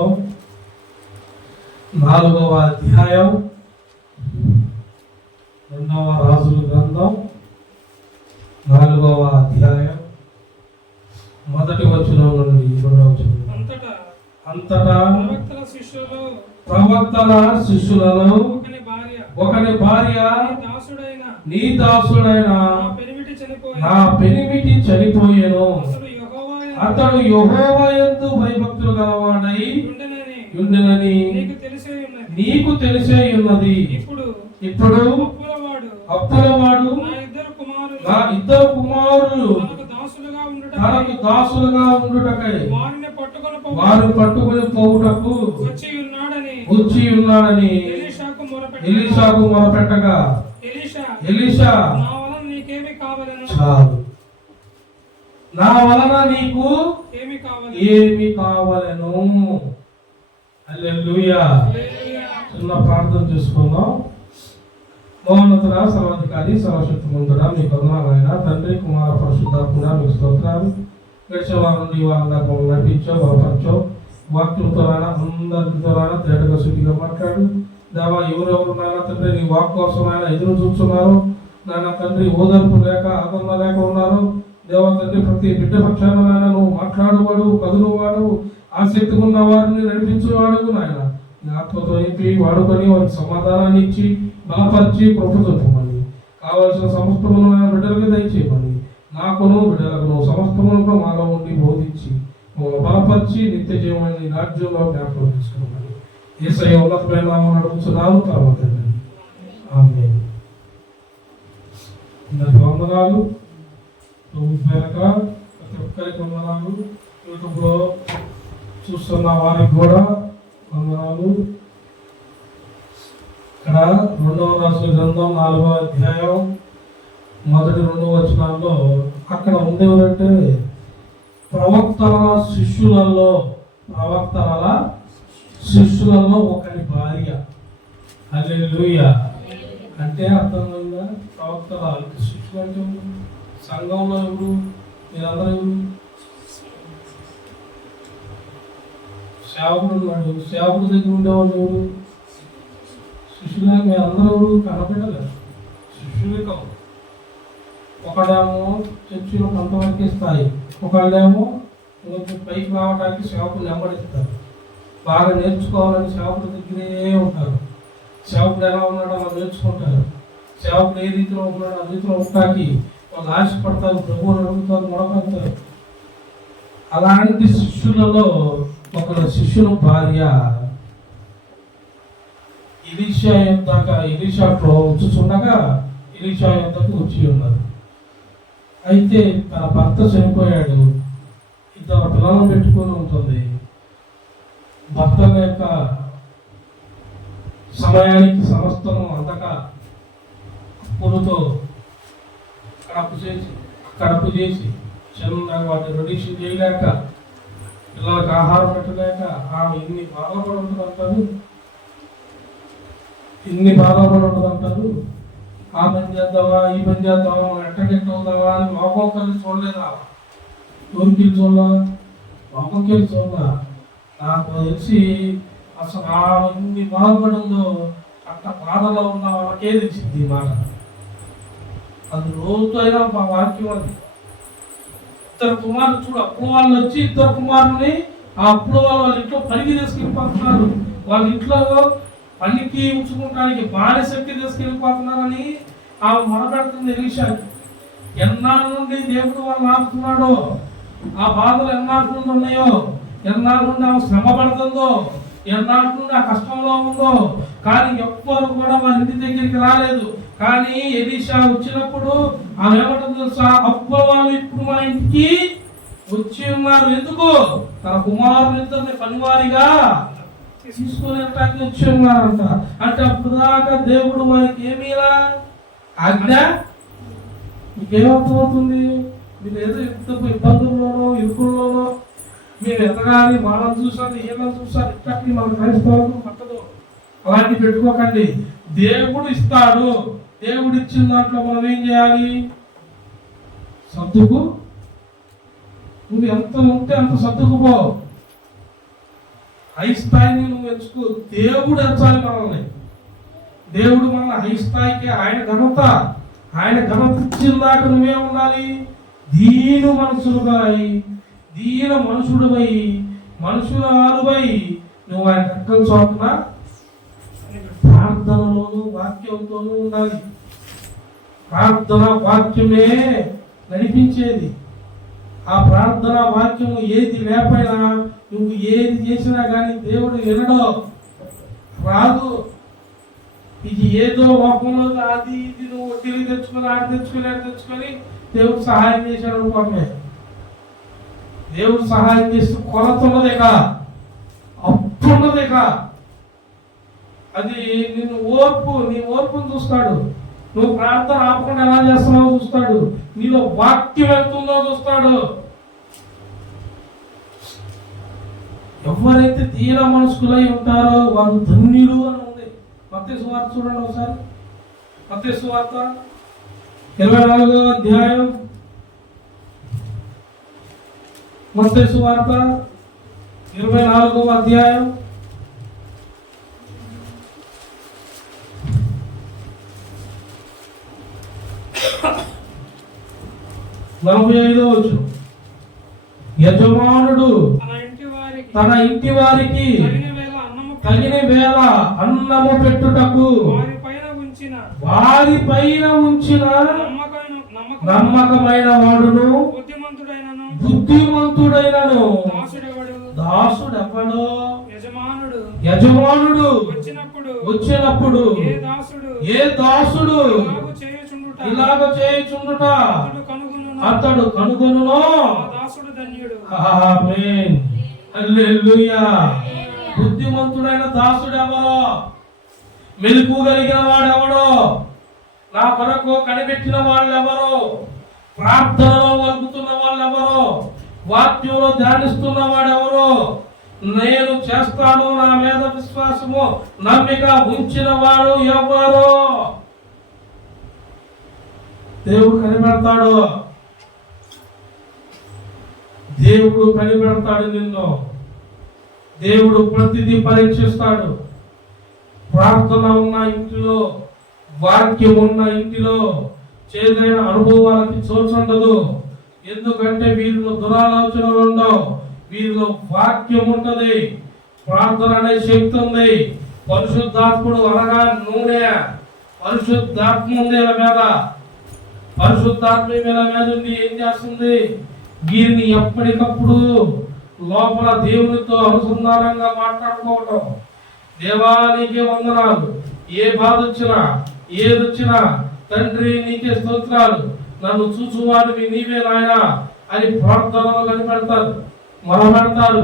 4వ అధ్యాయం 2వ రాజుల గ్రంథం 4వ అధ్యాయం మొదటి వచనం నుండి 2వ వచనం. అంతటా ప్రవక్తల శిష్యులలో ఒకని భార్య నీ దాసుడైన నా పెనిమిటి చనిపోయెను, అతడు యెహోవా యందు భయభక్తులు గలవాడై ఉండెనని నీకు తెలిసే ఉన్నది. ఇప్పుడు అప్పులవాడు నా ఇద్దరు కుమారులు తనకు దాసులుగా ఉండుటకై వారిని పట్టుకొని పోవుటకు వచ్చి ఉన్నాడని ఎలీషాకు మొరపెట్టగా ఎలీషా చాలు, నా వలన నీకు ఏమి కావలెను. హల్లెలూయా. చిన్న ప్రార్థన చేసుకుందాం. మహోన్నతుడ, సర్వాధికారి, సర్వశక్తిమంతుడా, మీకు వందనాలైన తండ్రి, కుమార, పరిశుద్ధాత్మ, మీకు స్తోత్రాలు. గడిచిన వారం నుండి వారందాకా నడిపించావు, బలపరచావు. వాక్యంతో అందరితో తేటగా శుద్ధిగా మాట్లాడు. దేవా, ఎవరెవరు నాయన తండ్రి నీ వాక్ కోసం ఆయన ఎదురు చూస్తున్నారు నాయన తండ్రి, ఓదార్పు లేక ఆదరణ లేక ఉన్నారు. దేవా తండ్రి, ప్రతి బిడ్డ పక్షాన నాయన నువ్వు మాట్లాడువాడు, కదులువాడు, ఆసక్తి ఉన్న వారిని నడిపించేవాడు. నాయన ఆత్మతో నింపి వాడుకొని వారికి సమాధానాన్ని ఇచ్చి బలపరిచి కృప చూపమని, కావలసిన సమస్తమును నాయన బిడ్డలకు దయచేయమని, నాకును బిడ్డలకు సమస్తమును మాలో ఉండి బోధించి బలపరిచి నిత్య జీవనాన్ని రాజ్యంలో జ్ఞాపకం చేసుకోమని యేసయ్య ఉన్నతమైన నామమున అడుగుతున్నాను. తర్వాత ఆమేన్. వందనాలు. ప్రతి ఒక్కరికి వందనాలు. యూట్యూబ్లో చూస్తున్న వారికి కూడా వందనాలు. ఇక్కడ 2వ రాజుల గ్రంథం 4వ అధ్యాయం మొదటి 2 వచనాల్లో అక్కడ ఉంది ఎవరంటే ప్రవక్తల శిష్యులలో ఒకరి భార్య. హల్లెలూయా. అంటే అర్థమైందా? ప్రవక్తల శిష్యులు అంటే సంఘంలో ఎవరు? మీరందరూ ఎవరు? సేవకుడు ఉన్నాడు, సేవకుడు దగ్గర ఉండేవాళ్ళు ఎవరు? శిష్యులే. మీ అందరూ కనపడలేదు, శిష్యులే కావు. ఒకడేమో చర్చిలో కొంతవరకే స్థాయి, ఒకళ్ళేమో కొంచెం పైకి రావడానికి సేవకులు వెంబడిస్తారు. బాగా నేర్చుకోవాలని సేవకుడి దగ్గరే ఉంటారు. సేవకుడు ఎలా ఉన్నాడో అలా నేర్చుకుంటారు. సేవకుడు ఏ రీతిలో ఉన్నాడో ఆ రీతిలో ఉండటానికి వాళ్ళు ఆశపడతారు, ప్రభువుని అడుగుతారు, మొడపెడతారు. అలాంటి శిష్యులలో ఒక శిష్యుల భార్య ఎలీషా వచ్చుచుండగా ఎలీషా యొద్దకు వచ్చి ఉన్నారు. అయితే తన భర్త చనిపోయాడు, 2 పిల్లలను పెట్టుకొని ఉంటుంది. భర్త యొక్క సమయానికి సమస్తము అందక అప్పులతో కడుపు చేసి చిన్నగా వాటిని రెడిషన్ చేయలేక, పిల్లలకు ఆహారం పెట్టలేక ఆమె ఇన్ని బాధపడి ఉంటుందంటారు. ఆ పని చేద్దామా, ఈ పని చేద్దామా, ఎట్టవుదామా అని లోకం కలిసి చూడలేదా? ఊరికి లోకంకి చూడదా? నాకు తెలిసి అసలు ఆ ఇన్ని బాధపడిందో అట్ట బాధలో ఉన్న వాళ్ళకే తెలిసింది ఈ మాట. అది రోజు అయినా మా వాక్యం అది. 2 కుమారులు చూడు, అప్పుడు వాళ్ళు వచ్చి 2 కుమారుని ఆ అప్పుడు వాళ్ళ ఇంట్లో పనికి తీసుకెళ్ళిపోతున్నారు. వాళ్ళ ఇంట్లో పనికి ఉంచుకోవడానికి బానిసకి తీసుకెళ్ళిపోతున్నారని ఆమె మొరపెడుతుంది ఎలీషాకి. ఎన్నాళ్ళ నుండి దేవుడు వాళ్ళు ఆపుతున్నాడో, ఆ బాధలు ఎన్నాళ్ళ నుండి ఉన్నాయో, ఎన్నాళ్ళ నుండి ఆమె శ్రమ పడుతుందో, ఎన్నాళ్ళ నుండి ఆ కష్టంలో ఉందో, కానీ ఎవ్వరు కూడా వాళ్ళ ఇంటి దగ్గరికి రాలేదు. కానీ ఎలీషా వచ్చినప్పుడు ఆమె ఏమంటుంది తెలుసా? అప్పుడు వాళ్ళు ఇప్పుడు మా ఇంటికి వచ్చి ఉన్నారు. ఎందుకు? తన కుమారులిద్దరిని పనివారిగా తీసుకొని వచ్చి ఉన్నారంట. అంటే అప్పుడు దాకా దేవుడు వారికి ఏమీలా ఆజ్ఞ. మీకేమర్థమవుతుంది? మీరు ఏదో ఇబ్బందుల్లోనో ఇరుకుల్లోనో మీరు ఎదగాలి, వాళ్ళని చూసారు, ఏమని చూసారు, ఇట్టకి మన క్రైస్తవులకు పట్టదు. అలాంటి పెట్టుకోకండి. దేవుడు ఇస్తాడు. దేవుడు ఇచ్చిన దాంట్లో మనం ఏం చేయాలి? సర్దుకు. నువ్వు ఎంత ఉంటే అంత సర్దుకుపో. హై స్థాయిని నువ్వు ఎంచుకో. దేవుడు ఎంచాలి మనల్ని. దేవుడు మన హై స్థాయికి ఆయన ఘనత ఇచ్చిన దాకా నువ్వే ఉండాలి. దీన మనుషుడువై మనుషుల వారువై నువ్వు ఆయన రెక్కల చోటున ప్రార్థనలోను వాక్యంతోనూ ఉండాలి. ప్రార్థన వాక్యమే నడిపించేది. ఆ ప్రార్థన వాక్యము ఏది లేకపోయినా నువ్వు ఏది చేసినా కానీ దేవుడు వినడో రాదు. ఇది ఏదో లోకంలో అది ఇది నువ్వు తిరిగి తెచ్చుకొని ఆడి తెచ్చుకొని దేవుడు సహాయం చేశాడు అనుకోవటమే. దేవుడు సహాయం చేస్తూ కొరతున్నదేక అప్పున్నదేక అది నీ ఓర్పును చూస్తాడు. నువ్వు ప్రార్థన ఆపకుండా ఎలా చేస్తున్నావో చూస్తాడు. నీలో వాక్యం వెళ్తుందో చూస్తాడు. ఎవరైతే దీన మనస్కులై ఉంటారో వారు ధన్యులు అని ఉంది. మత్తయి సువార్త చూడండి ఒకసారి. మత్తయి సువార్త 24వ అధ్యాయం. మత్తయి సువార్త 24వ అధ్యాయం 45వ వచనం. యజమానుడు తన ఇంటి వారికి తగిన వేళ అన్నము పెట్టుటకు వారి పైన ఉంచిన నమ్మకమైన వాడును బుద్ధిమంతుడైనను దాసుడెవడో. యజమానుడు వచ్చినప్పుడు ఏ దాసుడు ఇలాగ చేయుచుండుట అతడు కనుగొనును. ఆమేన్, హల్లెలూయా. బుద్ధిమంతుడైన దాసుడు ఎవరో, మెలకు కలిగిన వాడెవడో, నా కొరకు కనిపెట్టిన వాళ్ళు ఎవరో, ప్రార్థనలో వలుకుతున్న వాళ్ళు ఎవరో, వాక్యంలో ధ్యానిస్తున్న వాడెవరో, నేను చేస్తాను నా మీద విశ్వాసము నమ్మిక ఉంచిన వాడు ఎవరో. దేవుడు కనిపెడతాడు. దేవుడు కనిపెడతాడు నిన్ను. దేవుడు ప్రతిదీ పరీక్షిస్తాడు. ప్రార్థన ఉన్న ఇంటిలో, వాక్యం ఉన్న ఇంటిలో చేదైన అనుభవాలకి చోటుండదు. ఎందుకంటే వీరిలో దురాలోచనలు ఉండవు. వీరిలో వాక్యం ఉంటది. ప్రార్థన అనే శక్తి ఉంది. పరిశుద్ధాత్ముడు అనగా నూనె. పరిశుద్ధాత్మ ఉంది వీళ్ళ మీద. పరిశుద్ధాత్మ వీళ్ళ మీద ఉండి ఏం చేస్తుంది? వీరిని ఎప్పటికప్పుడు లోపల దేవునితో అనుసంధానంగా మాట్లాడుకోవటం. దేవా నీకే వందనాలు, ఏ బాధ వచ్చినా ఏదొచ్చినా తండ్రి నీకే స్తోత్రాలు, నన్ను చూచువాడివి నీవే నాయనా అని ప్రార్థనలో కనిపెడతారు, మొరపెడతారు.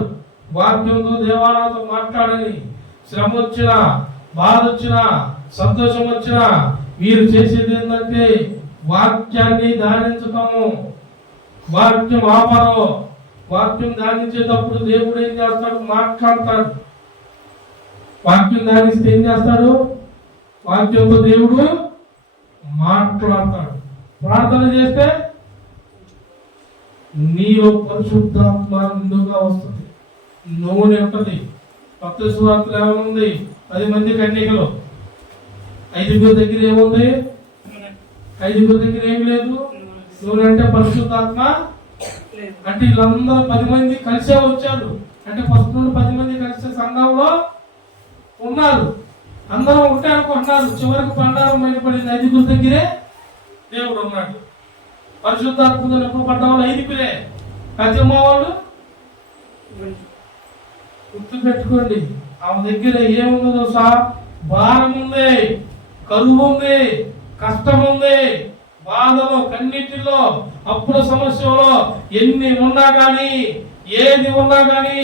వాక్యంతో దేవా నాతో మాట్లాడని. శ్రమ వచ్చినా, బాధ వచ్చినా, సంతోషం వచ్చినా వీరు చేసేది ఏంటంటే వాక్యాన్ని ధ్యానించటము. వాక్యం ఆపరు. వాక్యం ధ్యానించేటప్పుడు దేవుడు ఏం చేస్తాడు? మాట్లాడతాడు. వాక్యం ధ్యానిస్తే ఏం చేస్తాడు? వాక్యంతో దేవుడు మాట్లాడతాడు. ప్రార్థన చేస్తే నీలో పరిశుద్ధాత్మ నిండుగా వస్తుంది, నూనె ఉంటుంది. మత్తయి సువార్తలో ఏముంది? 10 మంది కన్యకలు, 5 దగ్గర ఏముంది? 5 దగ్గర ఏమి లేదు. నూనె అంటే పరిశుద్ధాత్మ. అంటే వీళ్ళందరూ 10 మంది కలిసే వచ్చారు. అంటే ఫస్ట్ నుండి 10 మంది కలిసే సంఘంలో ఉన్నారు. అందరూ ఉంటే అనుకుంటున్నారు. చివరికి బండారం బయటపడింది. 5 దగ్గరే దేవుడు ఉన్నాడు. పరిశుద్ధాత్మతో నింపబడ్డ వాళ్ళు 5. కతిమ్మవాడు గుర్తు పెట్టుకోండి. ఆమె దగ్గర ఏముందో తెలుసా? భారం ఉంది, కరువు ఉంది, కష్టం ఉంది, బాధలో, కన్నీటిలో, అప్పుడు సమస్యలో ఎన్ని ఉన్నా కానీ, ఏది ఉన్నా కానీ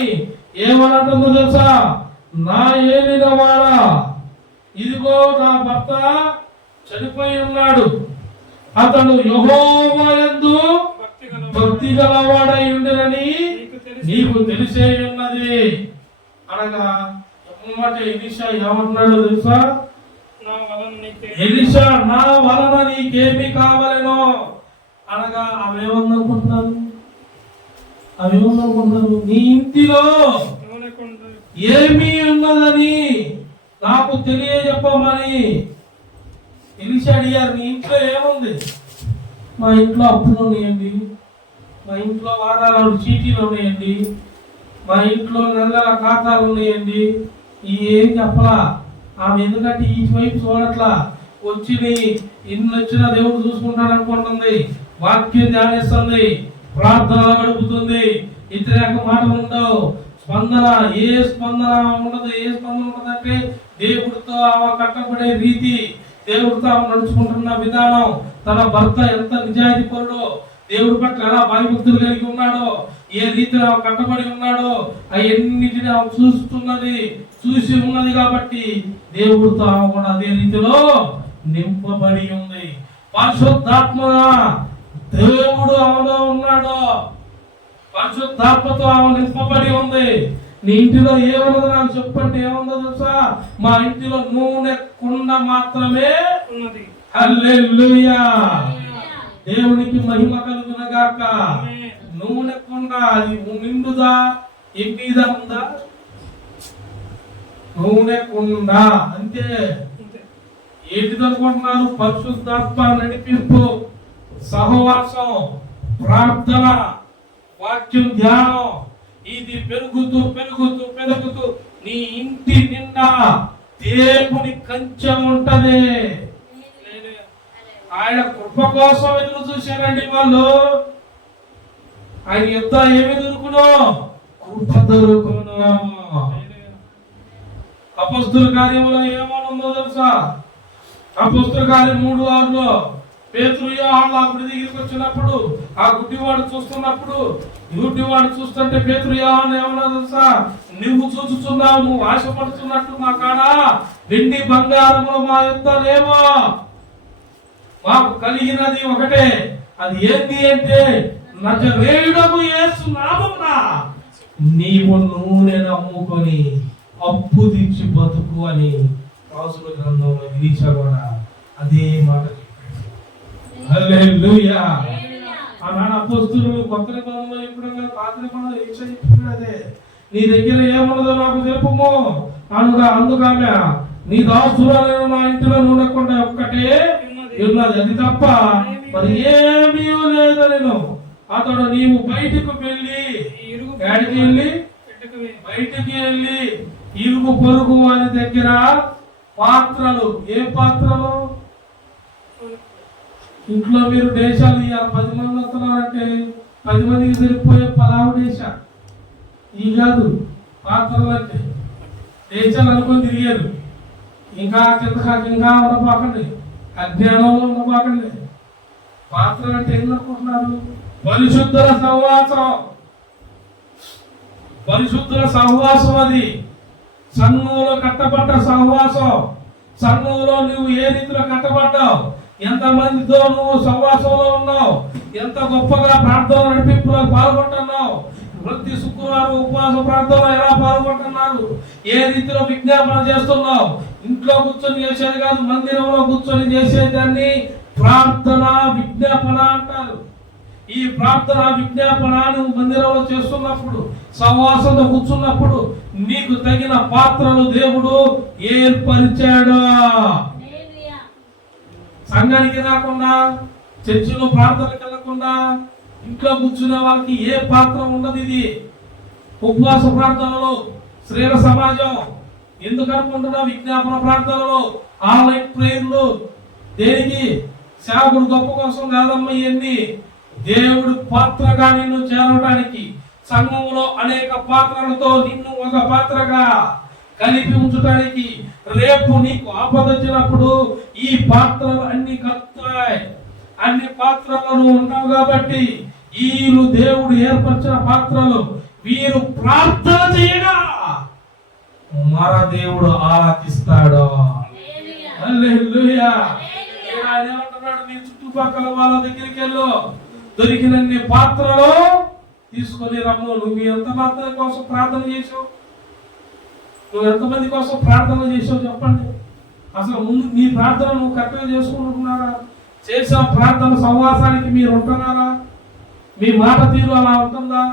ఏమనంటుందో తెలుసా? నా ఏలిన వాడా, ఇదిగో నా భర్త చనిపోయి ఉన్నాడు, అతడు యెహోవా యందు భక్తి గలవాడై ఉండెనని నీకు తెలిసే ఉన్నది అనగా ఎలీషా ఏమంటున్నాడు తెలుసా? ఎలీషా నా వలన నీకేమి కావాలనో అనగా అవేమనుకుంటున్నారు? నీ ఇంటిలో ఏమీ ఉన్నదని నాకు తెలియజెప్పమని ఎలీషా అడిగారు. నీ ఇంట్లో ఏముంది? మా ఇంట్లో అప్పులు ఉన్నాయండి, మా ఇంట్లో వారాల చీటీలు ఉన్నాయండి, మా ఇంట్లో నెలల ఖాతాలు ఉన్నాయండి. ఏం చెప్పలా ఆమె, ఎందుకంటే ఈ వైపు చూడట్లా. ఇన్ని వచ్చిన దేవుడు చూసుకుంటాడు అనుకుంటుంది, వాక్యం ధ్యానిస్తుంది, ప్రార్థన గడుపుతుంది, వ్యతిరేక మాటలు ఉండవు, స్పందన ఏ స్పందన ఉండదు. ఏ స్పందన ఉండదంటే దేవుడితో ఆమె కట్టబడే రీతి, దేవుడితో ఆమె నడుచుకుంటున్న విధానం, తన భర్త ఎంత నిజాయితీ పరుడో, దేవుడి పట్ల ఎలా భయభక్తులు కలిగి ఉన్నాడో, ఏ రీతిలో ఆమె కట్టబడి ఉన్నాడో అవన్నిటిని ఆమె చూసి ఉన్నది కాబట్టి దేవుడితో ఆమె కూడా అదే రీతిలో నింపబడి ఉంది. పరిశుద్ధాత్మ దేవుడు ఆమెలో ఉన్నాడు, పరిశుద్ధాత్మతో ఆమె నింపబడి ఉంది. నీ ఇంటిలో ఏమున్నదో నాకు చెప్పండి. ఏముందో తెలుసా? మా ఇంటిలో నూనె కుండ మాత్రమే ఉన్నది. హల్లెలూయా, దేవునికి మహిమ కలుగును గాక. నూనె కుండ అది నిండుదా, ఎండిదా ఉందా? నూనె కుండ అంతే. ఏంటిదనుకుంటున్నారు? పరిశుద్ధాత్మ నడిపింపు, సహవాసం, ప్రార్థన, వాక్యం ధ్యానం, ఇది పెరుగుతూ పెరుగుతూ పెరుగుతూ నీ ఇంటి నిండా దేవుని కంచె ఉంటది. ఆయన కృప కోసం ఎదురు చూశారండి వాళ్ళు. ఆయన యుద్ధ ఏమి దొరుకునో? కృప దొరుకును. అపొస్తలుల కార్యములో ఏమనుందో తెలుసా? అపొస్తలుల కార్యం 3:6లో పేతురు యోహాను ఆ గుడి దగ్గరికి వచ్చినప్పుడు, ఆ గుడ్డివాడు చూస్తున్నప్పుడు, గుడ్డివాడు చూస్తుంటే పేతురు యోహాను ఏమన్నా తెలుసా? నువ్వు చూస్తున్నావు, నువ్వు ఆశపడుతున్నట్టు మా కాడ వెండి బంగారములు మా యొద్ద లేవో, మాకు కలిగినది ఒకటే. అది ఏంటి అంటే నజరేయుడగు యేసు నామమున నీవు నూనెను అమ్ముకొని అప్పు తీర్చి బతుకు అని రాజుల గ్రంథంలో ఎలీషా కూడా అదే మాట చెప్పాడు. హల్లెలూయా. ఆనాడు అపొస్తలులు కొత్త నిబంధనలో ఎప్పుడైనా పాత నిబంధనలో ఎలీషా చెప్పాడు అదే. నీ దగ్గర ఏమున్నదో నాకు చెప్పుము అనుగా. అందుకామె నీ దాసురాలైన నా ఇంటిలో నూనె కుండ ఒక్కటే ఉన్నది, అది తప్ప మరి ఏమీ లేదనెను. అతడు నీవు బయటకు వెళ్ళి ఇరుగు పొరుగు వారి దగ్గర పాత్రలు, ఏ పాత్రలు? ఇంట్లో మీరు దేశాలు ఇవ్వాలి. 10 మంది వస్తున్నారంటే 10 మందికి సరిపోయే పలావు దేశా ఈ కాదు. పాత్రలు అంటే దేశాలు అనుకొని తిరిగారు. ఇంకా ఇంకా ఉండబాకండి, అజ్ఞానంలో ఉండబాకండి. పాత్రలు అంటే ఏందనుకుంటున్నారు? పరిశుద్ధుల సహవాసం, పరిశుద్ధుల సహవాసం. అది సంఘంలో కట్టబడ్డ సహవాసం. సంఘంలో నువ్వు ఏ రీతిలో కట్టబడ్డావు, ఎంతమందితో నువ్వు సహవాసంలో ఉన్నావు, ఎంత గొప్పగా ప్రార్థన నడిపింపులో పాల్గొంటున్నావు, ప్రతి శుక్రవారం ఉపవాస ప్రార్థనలో ఎలా పాల్గొంటున్నారు, ఏ రీతిలో విజ్ఞాపన చేస్తున్నావు. ఇంట్లో కూర్చొని చేసేది కాదు, మందిరంలో కూర్చొని చేసేదాన్ని ప్రార్థన విజ్ఞాపన అంటారు. ఈ ప్రార్థన విజ్ఞాపన నువ్వు మందిరంలో చేస్తున్నప్పుడు, సహవాసంతో కూర్చున్నప్పుడు నీకు తగిన పాత్రలు దేవుడు ఏర్పరిచాడు. సంఘానికి రాకుండా, చర్చిలో ప్రార్థనకి వెళ్ళకుండా ఇంట్లో కూర్చునే వాళ్ళకి ఏ పాత్ర ఉండదు. ఇది ఉపవాస ప్రార్థనలో, శ్రేణ సమాజం ఎందుకు అనుకుంటున్నా? విజ్ఞాపన ప్రార్థనలో, ఆన్లైన్ ప్రేయర్లు దేనికి? సేవకుడు గొప్ప కోసం కాదమ్మా. ఇవన్నీ దేవుడు పాత్రగా నిన్ను చేరడానికి, సంఘంలో అనేక పాత్రలతో నిన్ను ఒక పాత్రగా కలిపి ఉంచడానికి. రేపు నీకు ఆపద వచ్చినప్పుడు ఈ పాత్రలు అన్ని కలుపుతాయి. అన్ని పాత్రలను ఉంటావు కాబట్టి వీరు దేవుడు ఏర్పరిచిన పాత్రలు. వీరు ప్రార్థన చేయగా మన దేవుడు ఆరాధిస్తాడు. హల్లెలూయా. ఆయన ఏమంటున్నాడు? నీ చుట్టుపక్కల వాళ్ళ దగ్గరికి వెళ్ళు, దొరికినన్ని పాత్రలు తీసుకొని రమ్ము. నువ్వు ఎంతమంది కోసం ప్రార్థన చేసావు? నువ్వు ఎంతమంది కోసం ప్రార్థన చేసావు చెప్పండి. అసలు ముందు నీ ప్రార్థన నువ్వు కరెక్ట్గా చేసుకుంటున్నారా? చేసే ప్రార్థన సహవాసానికి మీరు ఉంటున్నారా? మీ మాట తీరు అలా ఉంటుందా?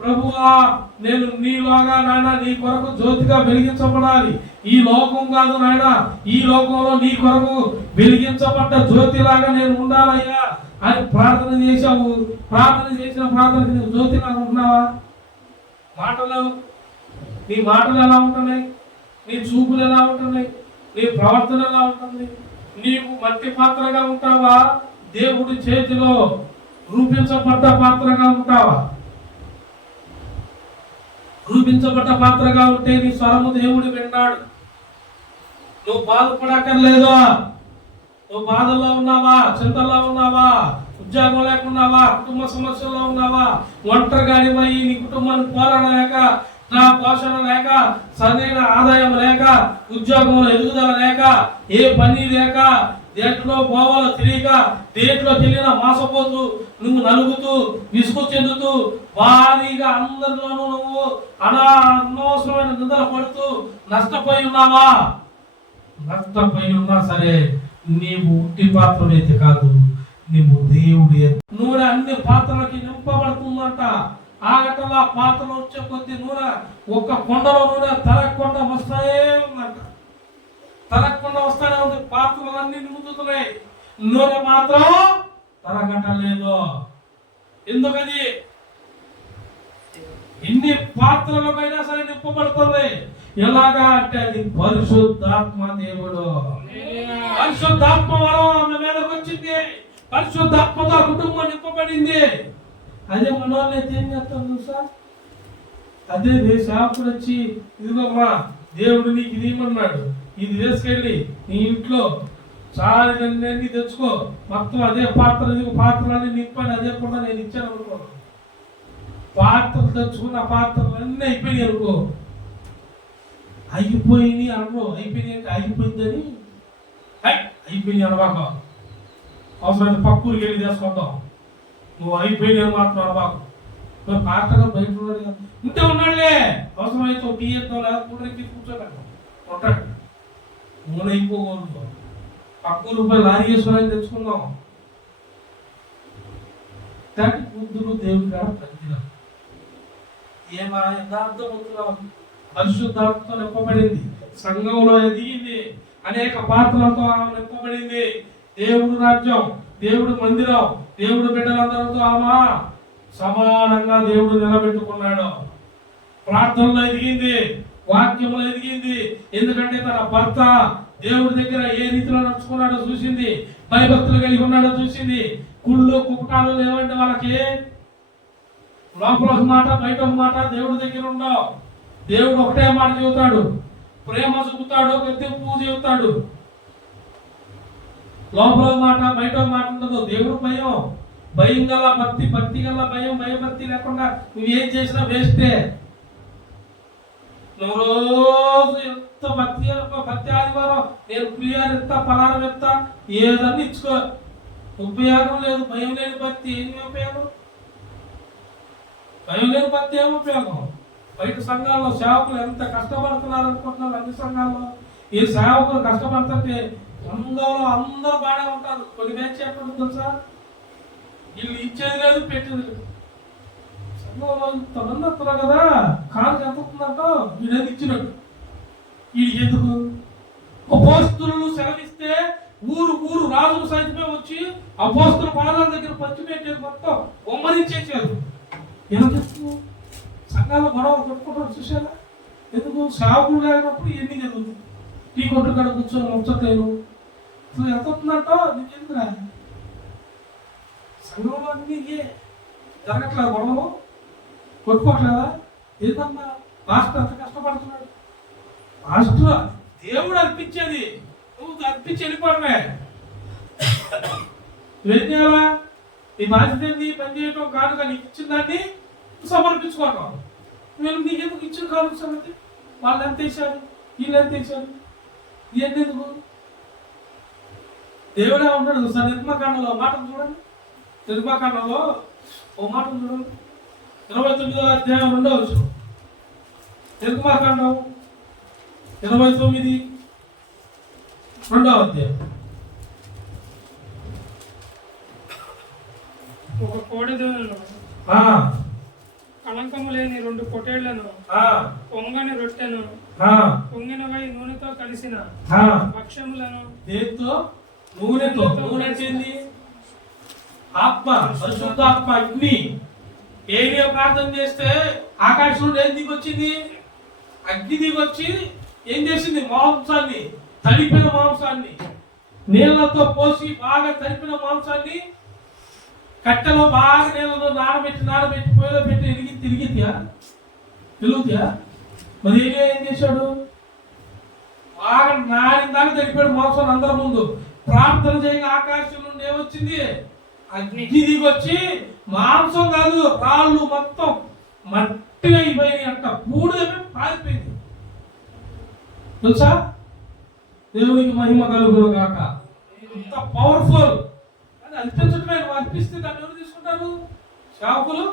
ప్రభువా నేను నీలాగా నాయన నీ కొరకు జ్యోతిగా వెలిగించబడాలి. ఈ లోకం కాదు నాయన, ఈ లోకంలో నీ కొరకు వెలిగించబడ్డ జ్యోతిలాగా నేను ఉండాలయ్యా అని ప్రార్థన చేశావు. ప్రార్థన చేసిన ప్రార్థనకి నువ్వు జ్యోతిలాగా ఉంటున్నావా? మాటలు, నీ మాటలు ఎలా ఉంటున్నాయి? నీ చూపులు ఎలా ఉంటున్నాయి? నీ ప్రవర్తన ఎలా ఉంటుంది? నీవు మట్టి పాత్రగా ఉంటావా? దేవుడి చేతిలో రూపించబడ్డ పాత్రగా ఉంటావా? రూపించబడ్డ పాత్రగా ఉంటే నీ స్వరము దేవుడు విన్నాడు. నువ్వు బాధపడక్కర్లేదు. నువ్వు బాధల్లో ఉన్నావా, చింతల్లో ఉన్నావా, ఉద్యోగం లేకున్నావా, కుటుంబ సమస్యల్లో ఉన్నావా, ఒంటరిగాని పోయి నీ కుటుంబానికి పోరాడ లేక, నా పోషణ లేక, సరైన ఆదాయం లేక, ఉద్యోగంలో ఎదుగుదల లేక, ఏ పని లేక, దేంట్లో పోవాలో తెలియక, దేంట్లో తెలియన మోసపోతూ నువ్వు నలుగుతూ విసుగు చెందుతూ భారీగా అందరిలోనూ నువ్వు అనవసరమైన నిద్ర పడుతూ నష్టపోయి ఉన్నావా? నష్టపోయి ఉన్నా సరే నీవు ఉట్టి పాత్రమైతే కాదు, నీవు దేవుడి నూనె అన్ని పాత్రలకి నింపబడుతుందంట. ఆగటలా పాత్రలు వచ్చే కొద్ది నూనె ఒక్క కొండలో నూనె తరగకుండా వస్తానే ఉందంట. తరగకుండా వస్తానే ఉంది. పాత్రలన్నీ నింపుతున్నాయి, నూనె మాత్రం తరగటలేదు. ఎందుకది? ఎన్ని పాత్రలకైనా సరే నింపబడుతుంది. ఎలాగా అంటే అది పరిశుద్ధాత్మ దేవుడు. పరిశుద్ధాత్మ వరం ఆమె మీదకి వచ్చింది. పరిశుద్ధాత్మతో కుటుంబం నింపబడింది. అదే మనోళ్ళైతే ఏం చేస్తాం చూసా? అదే సేవకుడు వచ్చి ఇదిగోమ్మా దేవుడు నీకు ఇది ఇమ్మన్నాడు, ఇది వేసుకెళ్ళి నీ ఇంట్లో చాలని తెచ్చుకో, మొత్తం అదే పాత్ర పాత్రలన్నీ నింపని అదే కూడా నేను ఇచ్చాను అనుకో. పాత్రలు తెచ్చుకున్న పాత్రలన్నీ అయిపోయినాయి అనుకో. అయిపోయినాయి అనరు, అయిపోయినాయి అయిపోయిందని అయిపోయినాయి అనబాక. అవసరమైతే పక్కూరికి వెళ్ళి తీసుకుంటాం. నువ్వు అయిపోయినాయి మాత్రం అనబాకు. పాత్రగా బయట ఉన్నాడు, ఇంతే ఉన్నాడులే, అవసరమైతే ఒక టీ చేద్దాం లేదా కూడరికి కూర్చోలేక ఉంటాడు. నూనె అయిపోకూడదు. పక్కూరు రూపాయలు లారీ చేసుకుని తెచ్చుకుందాం. దాటి బుద్ధులు దేవుడి కాడ తగ్గిన ఏమా యథార్థం ఉంటున్నాం. పరిశుద్ధాత్మతో నింపబడింది, సంఘంలో ఎదిగింది, అనేక పాత్రలతో ఆమె నింపబడింది. దేవుడు రాజ్యం, దేవుడు మందిరం, దేవుడు బిడ్డలందరితో ఆమె సమానంగా దేవుడు నిలబెట్టుకున్నాడు. ప్రార్థనలో ఎదిగింది, వాక్యంలో ఎదిగింది. ఎందుకంటే తన భర్త దేవుడి దగ్గర ఏ రీతిలో నడుచుకున్నాడో చూసింది, భయభక్తులు కలిగి ఉన్నాడో చూసింది. కుళ్ళు కుపటాలు లేవండి వాళ్ళకి. లోపల ఒక మాట బయట ఒక మాట దేవుడి దగ్గర ఉండవు. దేవుడు ఒకటే మాట చెబుతాడు, ప్రేమ చూపుతాడు, గద్దెంపు చెబుతాడు. లోపల మాట బయట మాట ఉండదు. దేవుడు భయం, భయం గల భక్తి, భక్తి గల భయం, భయభక్తి లేకుండా నువ్వేం చేసినా వేస్టే. నువ్వు రోజు ఎంత భక్తి ఆదివారం నేను ప్రియాలు ఎత్తా, పలారం ఎత్తా, ఏదన్నా ఇచ్చుకో, ఉపయోగం లేదు. భయం లేని భక్తి ఏమి ఉపయోగం? భయం లేని భక్తి ఏమి ఉపయోగం? బయట సంఘాల్లో సేవకులు ఎంత కష్టపడుతున్నారు అనుకుంటున్నారు. అన్ని సంఘాల్లో ఈ సేవకులు కష్టపడుతుంటే సంఘంలో అందరూ బాగానే ఉంటారు. కొన్ని బ్యాచ్ ఎక్కడ తెలుసా? వీళ్ళు ఇచ్చేది లేదు, పెట్టేది లేదు. సంఘంలో ఇంతమంది వస్తున్నారు కదా, కాలు ఎంతుందంట వీడేది ఇచ్చినట్టు. వీడికి ఎందుకు? అపోస్తులు సెలవిస్తే ఊరు ఊరు రాజులు సైతమే వచ్చి అపోస్తుల పాదాల దగ్గర పంచిపెట్టేది మొత్తం ఒమ్మరించేసారు. ఎందుకు? సంఘాల గొడవలు కొట్టుకుంటారు చూసారా? ఎందుకు? సేవకులు లేనప్పుడు ఎన్ని జరుగుతుంది. టీ కొట్టు కాడ కూర్చొని ముచ్చట్లేదు. ఎంత వస్తుందంట నీకు ఎందుకురా? సంఘంలో అన్ని జరగట్లేదు, గొడవలు కొట్టుకోవట్లేదా? ఏంటన్నా మాస్టర్ అంత కష్టపడుతున్నాడు. మాస్టర్ దేవుడు అర్పించేది, నువ్వు అర్పించి వెళ్ళిపోవడమే. నువ్వేం చేయాలా? నీ బాధ్యత ఏంది? పని చేయటం కాదు, కానీ ఇచ్చిన దాన్ని సమర్పించుకోవటం. నేను నీకెందుకు ఇచ్చిన కాదు సంగతి? వాళ్ళు ఎంత వేశారు, వీళ్ళు ఎంత వేశారు, ఇవన్నీ ఎందుకు? దేవుడే ఉంటాడు. సార్ నిర్మాకాండలో మాటలు చూడండి. నిర్మాకాండలో ఓ మాట చూడండి, 29వ అధ్యాయం 2వ వచనం. నిర్మాకాండం 29 2వ అధ్యాయం. ఒక కోడె కళంకము లేని 2 పొటేళ్లను, పొంగని రొట్టెను, పొంగినవై నూనెతో కలిసిన భక్ష్యములను, దేంతో? నూనెతో. నూనె ఏంది? ఆత్మ, పరిశుద్ధాత్మ, అగ్ని. ఏలియా ప్రార్థన చేస్తే ఆకాశం నుండి ఏం దిగొచ్చింది? అగ్ని దిగొచ్చి ఏం చేసింది? మాంసాన్ని, తడిపిన మాంసాన్ని నీళ్లతో పోసి బాగా తడిపిన మాంసాన్ని కట్టెలో బాగా నీళ్ళలో నానబెట్టి పొయ్యిలో పెట్టి తిరిగిద్యా? మరి ఏలియా ఏం చేశాడు? బాగా నానిన దాకా తడిపాడు మాంసాన్ని అందరి ముందు. ప్రార్థన చేయగా ఆకాశం నుండి ఏమొచ్చింది? అగ్ని దిగొచ్చి మాంసం కాదు, రాళ్ళు మొత్తం మట్టిగా అయిపోయినాయి అంట. బూడిద పారిపోయింది. తెలుసా? దేవునికి మహిమ కలుగును గాక. అంత పవర్ఫుల్. అది అర్పించడమే. నువ్వు అర్పిస్తే దాన్ని ఎవరు తీసుకుంటారు? సేవకులు.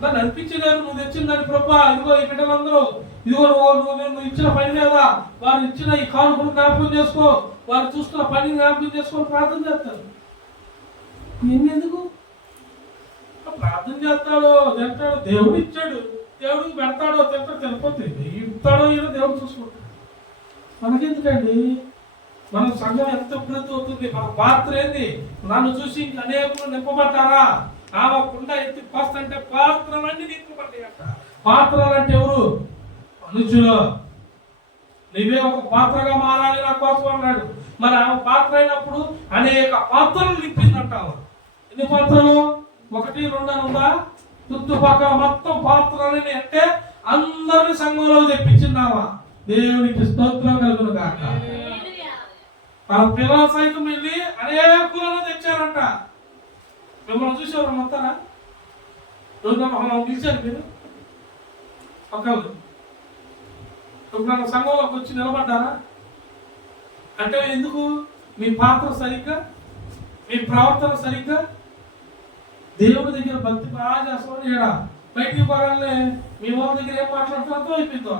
దాన్ని అర్పించలేరు. నువ్వు తెచ్చిన దాని ప్రభా, ఇదిగో ఈ బిడ్డలందరూ, ఇదిగో నువ్వు ఇచ్చిన పని లేదా, వారు ఇచ్చిన ఈ కానుకలు జ్ఞాపకం చేసుకో, వారు చూస్తున్న పని జ్ఞాపకం చేసుకొని ప్రార్థన చేస్తారు. ఎందుకు ప్రార్థన చేస్తాడో తింటాడో? దేవుడు ఇచ్చాడు, దేవుడికి పెడతాడో తినపోతే ఇస్తాడో ఏదో దేవుడు చూసుకుంటాడు. మనకెందుకండి? మన సంఘం ఎంత అభివృద్ధి అవుతుంది? మన పాత్ర ఏంది? నన్ను చూసి అనేకులు నింపబడ్డారా? ఆమె కుండ ఎత్తి పోస్తంటే పాత్రలన్నీ నింపబడ్డాయట. పాత్రలు అంటే ఎవరు? మనుషులు. నువ్వే ఒక పాత్రగా మారాలి నా కోసం అన్నాడు. మరి ఆమె పాత్ర అయినప్పుడు అనేక పాత్రలు నింపిందంటావు. ఎన్ని పాత్రలు? 1, 2 అని ఉందా? చుట్టుపక్కల మొత్తం పాత్రలని అంటే అందరిని సంఘంలో తెప్పించిందావా? దేవునికి స్తోత్రం కలుగును గాక. మన పిల్లల సైతం వెళ్ళి అనేకులను తెచ్చారంట. మిమ్మల్ని చూసి ఎవరు మొత్తారా? పిలిచారు మీరు ఒకళ్ళు ఎప్పుడన్నా సంఘంలోకి వచ్చి నిలబడ్డారా? అంటే ఎందుకు? మీ పాత్ర సరిగ్గా, మీ ప్రవర్తన సరిగ్గా, దేవుడి దగ్గర భక్తి బాగా చేస్తామని ఏడా బయటికి పోగానే మీ వాళ్ళ దగ్గర ఏం మాట్లాడుతున్నారో అయిపోయింది.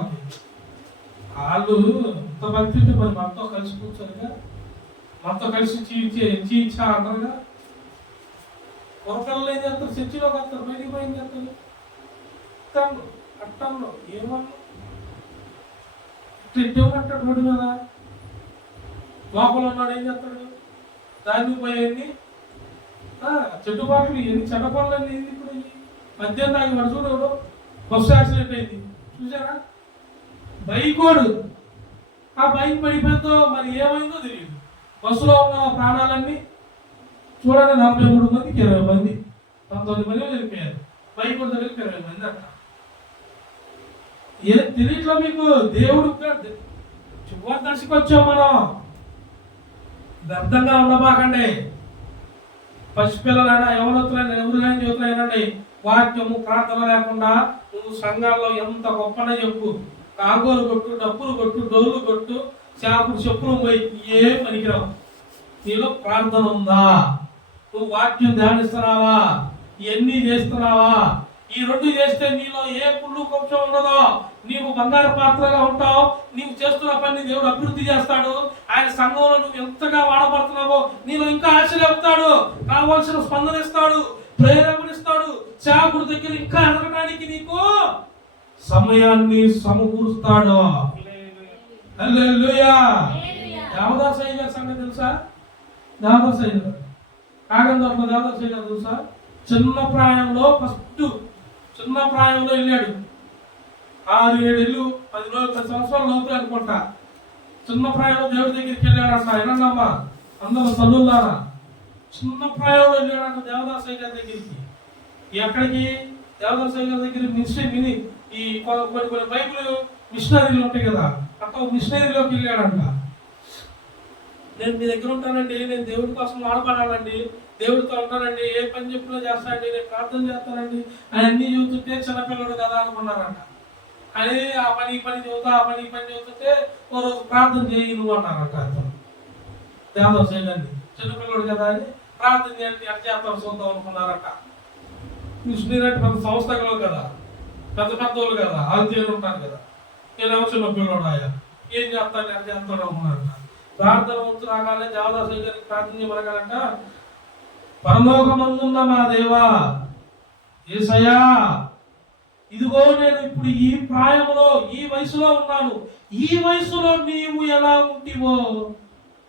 వాళ్ళు ఇంత భక్తి ఉంటే మరి మనతో కలిసి కూర్చోరుగా, మనతో కలిసి చీచా అంటారుగా. కొరకల్లో ఏం చేస్తారు? చర్చిలోకి వస్తారు, బయటికి పోయి ఏం చేస్తారు? అట్టంలో ఏమన్నా అంటాడు రోడ్డు మీద. లోపల ఉన్నాడు ఏం చేస్తాడు? దాన్ని పోయేది చెట్టుబాట్లు, ఎన్ని చెడ్డ పనులన్నీ ఏంది ఇప్పుడు? మధ్యాహ్నం తాగి వాడు చూడడు, బస్సు యాక్సిడెంట్ అయింది చూసారా? బైకోడు ఆ బైక్ పడిపోయిందో మరి ఏమైందో తెలియదు. బస్సులో ఉన్న ప్రాణాలన్నీ చూడండి, 43 మందికి 20 మంది, 19 మంది వెళ్ళిపోయారు. బైక్ కూడా దగ్గరికి 20 మంది అంట. ఏం తెలియట్లా మీకు? దేవుడు చివరి దశకు వచ్చాం మనం. వ్యర్థంగా ఉండబాకండి. పసిపిల్లలైనా ఎవరొత్తులైనా ఎవరికైనా యువతులైనండి, వాక్యము ప్రార్థన లేకుండా నువ్వు సంఘాల్లో ఎంత గొప్పనే చెప్పు, కాగోలు కొట్టు, డప్పులు కొట్టు, డోలు కొట్టు, చేపలు చెప్పులు పోయి ఏం పనికిరావు. నీలో ప్రార్థన ఉందా? నువ్వు వాక్యం ధ్యానిస్తున్నావా? ఇవన్నీ చేస్తున్నావా? ఈ 2 చేస్తే నీలో ఏ పుల్లు కొంచెం ఉండదో. నీవు బంగారు పాత్రగా ఉంటావు. నీవు చేస్తున్న పని దేవుడు అభివృద్ధి చేస్తాడు. ఆయన సంఘంలో నువ్వు ఎంతగా వాడబడుతున్నావో నీలో ఇంకా ఆశ్చర్యపుతాడు. కావాల్సిన స్పందన ఇస్తాడు, ప్రేరేపణిస్తాడు. సేవకుడి దగ్గర ఇంకా ఎదగడానికి నీకు సమయాన్ని సమకూరుస్తాడు. హల్లెలూయా. దేవదాసయ్య గారి సంగతి తెలుసా? దేవదాసయ్య గారు కాగందర్లో దేవదాసయ్య గారు తెలుసా? చిన్న ప్రాయంలో వెళ్ళాడు. 6-7 ఏళ్ళు 10 సంవత్సరాల లోపల అనుకుంటా. చిన్న ప్రాయంలో దేవుడి దగ్గరికి వెళ్ళాడంట. ఏనమ్మా అందరూ తల్లులారా, చిన్న ప్రాయంలో వెళ్ళాడంట దేవదాసయ్య గారి దగ్గరికి. ఎక్కడికి? దేవదాసయ్య గారి దగ్గర మిషనరీ, ఈ కొన్ని బైబిల్ మిషనరీలు ఉంటాయి కదా, అక్కడ మిషనరీలోకి వెళ్ళాడంట. నేను మీ దగ్గర ఉంటానండి, నేను దేవుడి కోసం వాడబడాలండి, దేవుడితో ఉంటానండి, ఏ పని చెప్పినా చేస్తానండి, నేను ప్రార్థన చేస్తానండి అని అన్ని చూస్తుంటే చిన్నపిల్లడు కదా అనుకున్నారంట. అని ఆ పని చదువుతా, ఆ పని చదువుతుంటే ఓ రోజు ప్రార్థన చేయి నువ్వు అన్నారంట. అతను దేవదాసయ్య గారిని, చిన్నపిల్లడు కదా అని ప్రార్థన చేయండి ఎంత చేస్తాం చూద్దాం అనుకున్నారంట. మిషనరీ అంటే పెద్ద సంస్థలు కదా, పెద్దోళ్ళు కదా, ఆంతీయులు ఉంటారు కదా. నేనేమో చిన్నపిల్లడు ఆయా ఏం చేస్తాను ఎంత చేస్తాడు అనుకున్నారంట. ప్రార్థన వంతు రాగానే దేవదాసయ్య గారికి ప్రార్థన చేయమనగానంట, పరలోకమందున్న మా దేవా యేసయ్యా ఇదిగో నేను ఇప్పుడు ఈ ప్రాయంలో ఈ వయసులో ఉన్నాను, ఈ వయసులో నీవు ఎలా ఉంటివో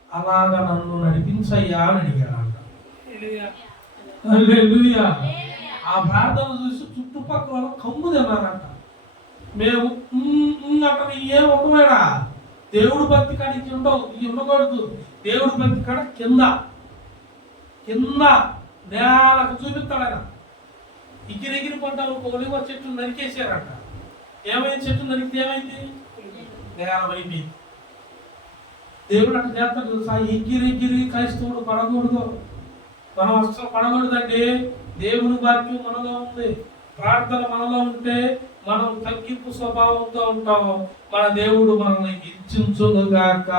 అలాగా నన్ను నడిపించయ్యా అని అడిగాడంట. హల్లెలూయా. ఆ ప్రార్థన చూసి చుట్టుపక్కల కమ్ము తిన్నారంట. మేము అక్కడ ఏం ఉండవేడా, దేవుడు భక్తి కాడ ఇది ఉండవు, ఇది ఉండకూడదు. దేవుడు భక్తి కాడ కింద కింద నేలకు చూపిస్తాడు ఆయన. ఎగిరెగిరి పడ్డారు. ఒలివ చెట్టు నరికేసారంట. ఏమైంది? చెట్టు నరికితే ఏమైంది? నేల అయిపోయింది. దేవుడు అట్లా చేస్తాడు తెలుసా? ఎగిరెగిరి క్రైస్తవుడు పడకూడదు. మనం అసలు పడకూడదండి. దేవుని వాక్యం మనలో ఉంది, ప్రార్థన మనలో ఉంటే మనం తగ్గింపు స్వభావంతో ఉంటాం. మన దేవుడు మనల్ని హెచ్చించునుగాక.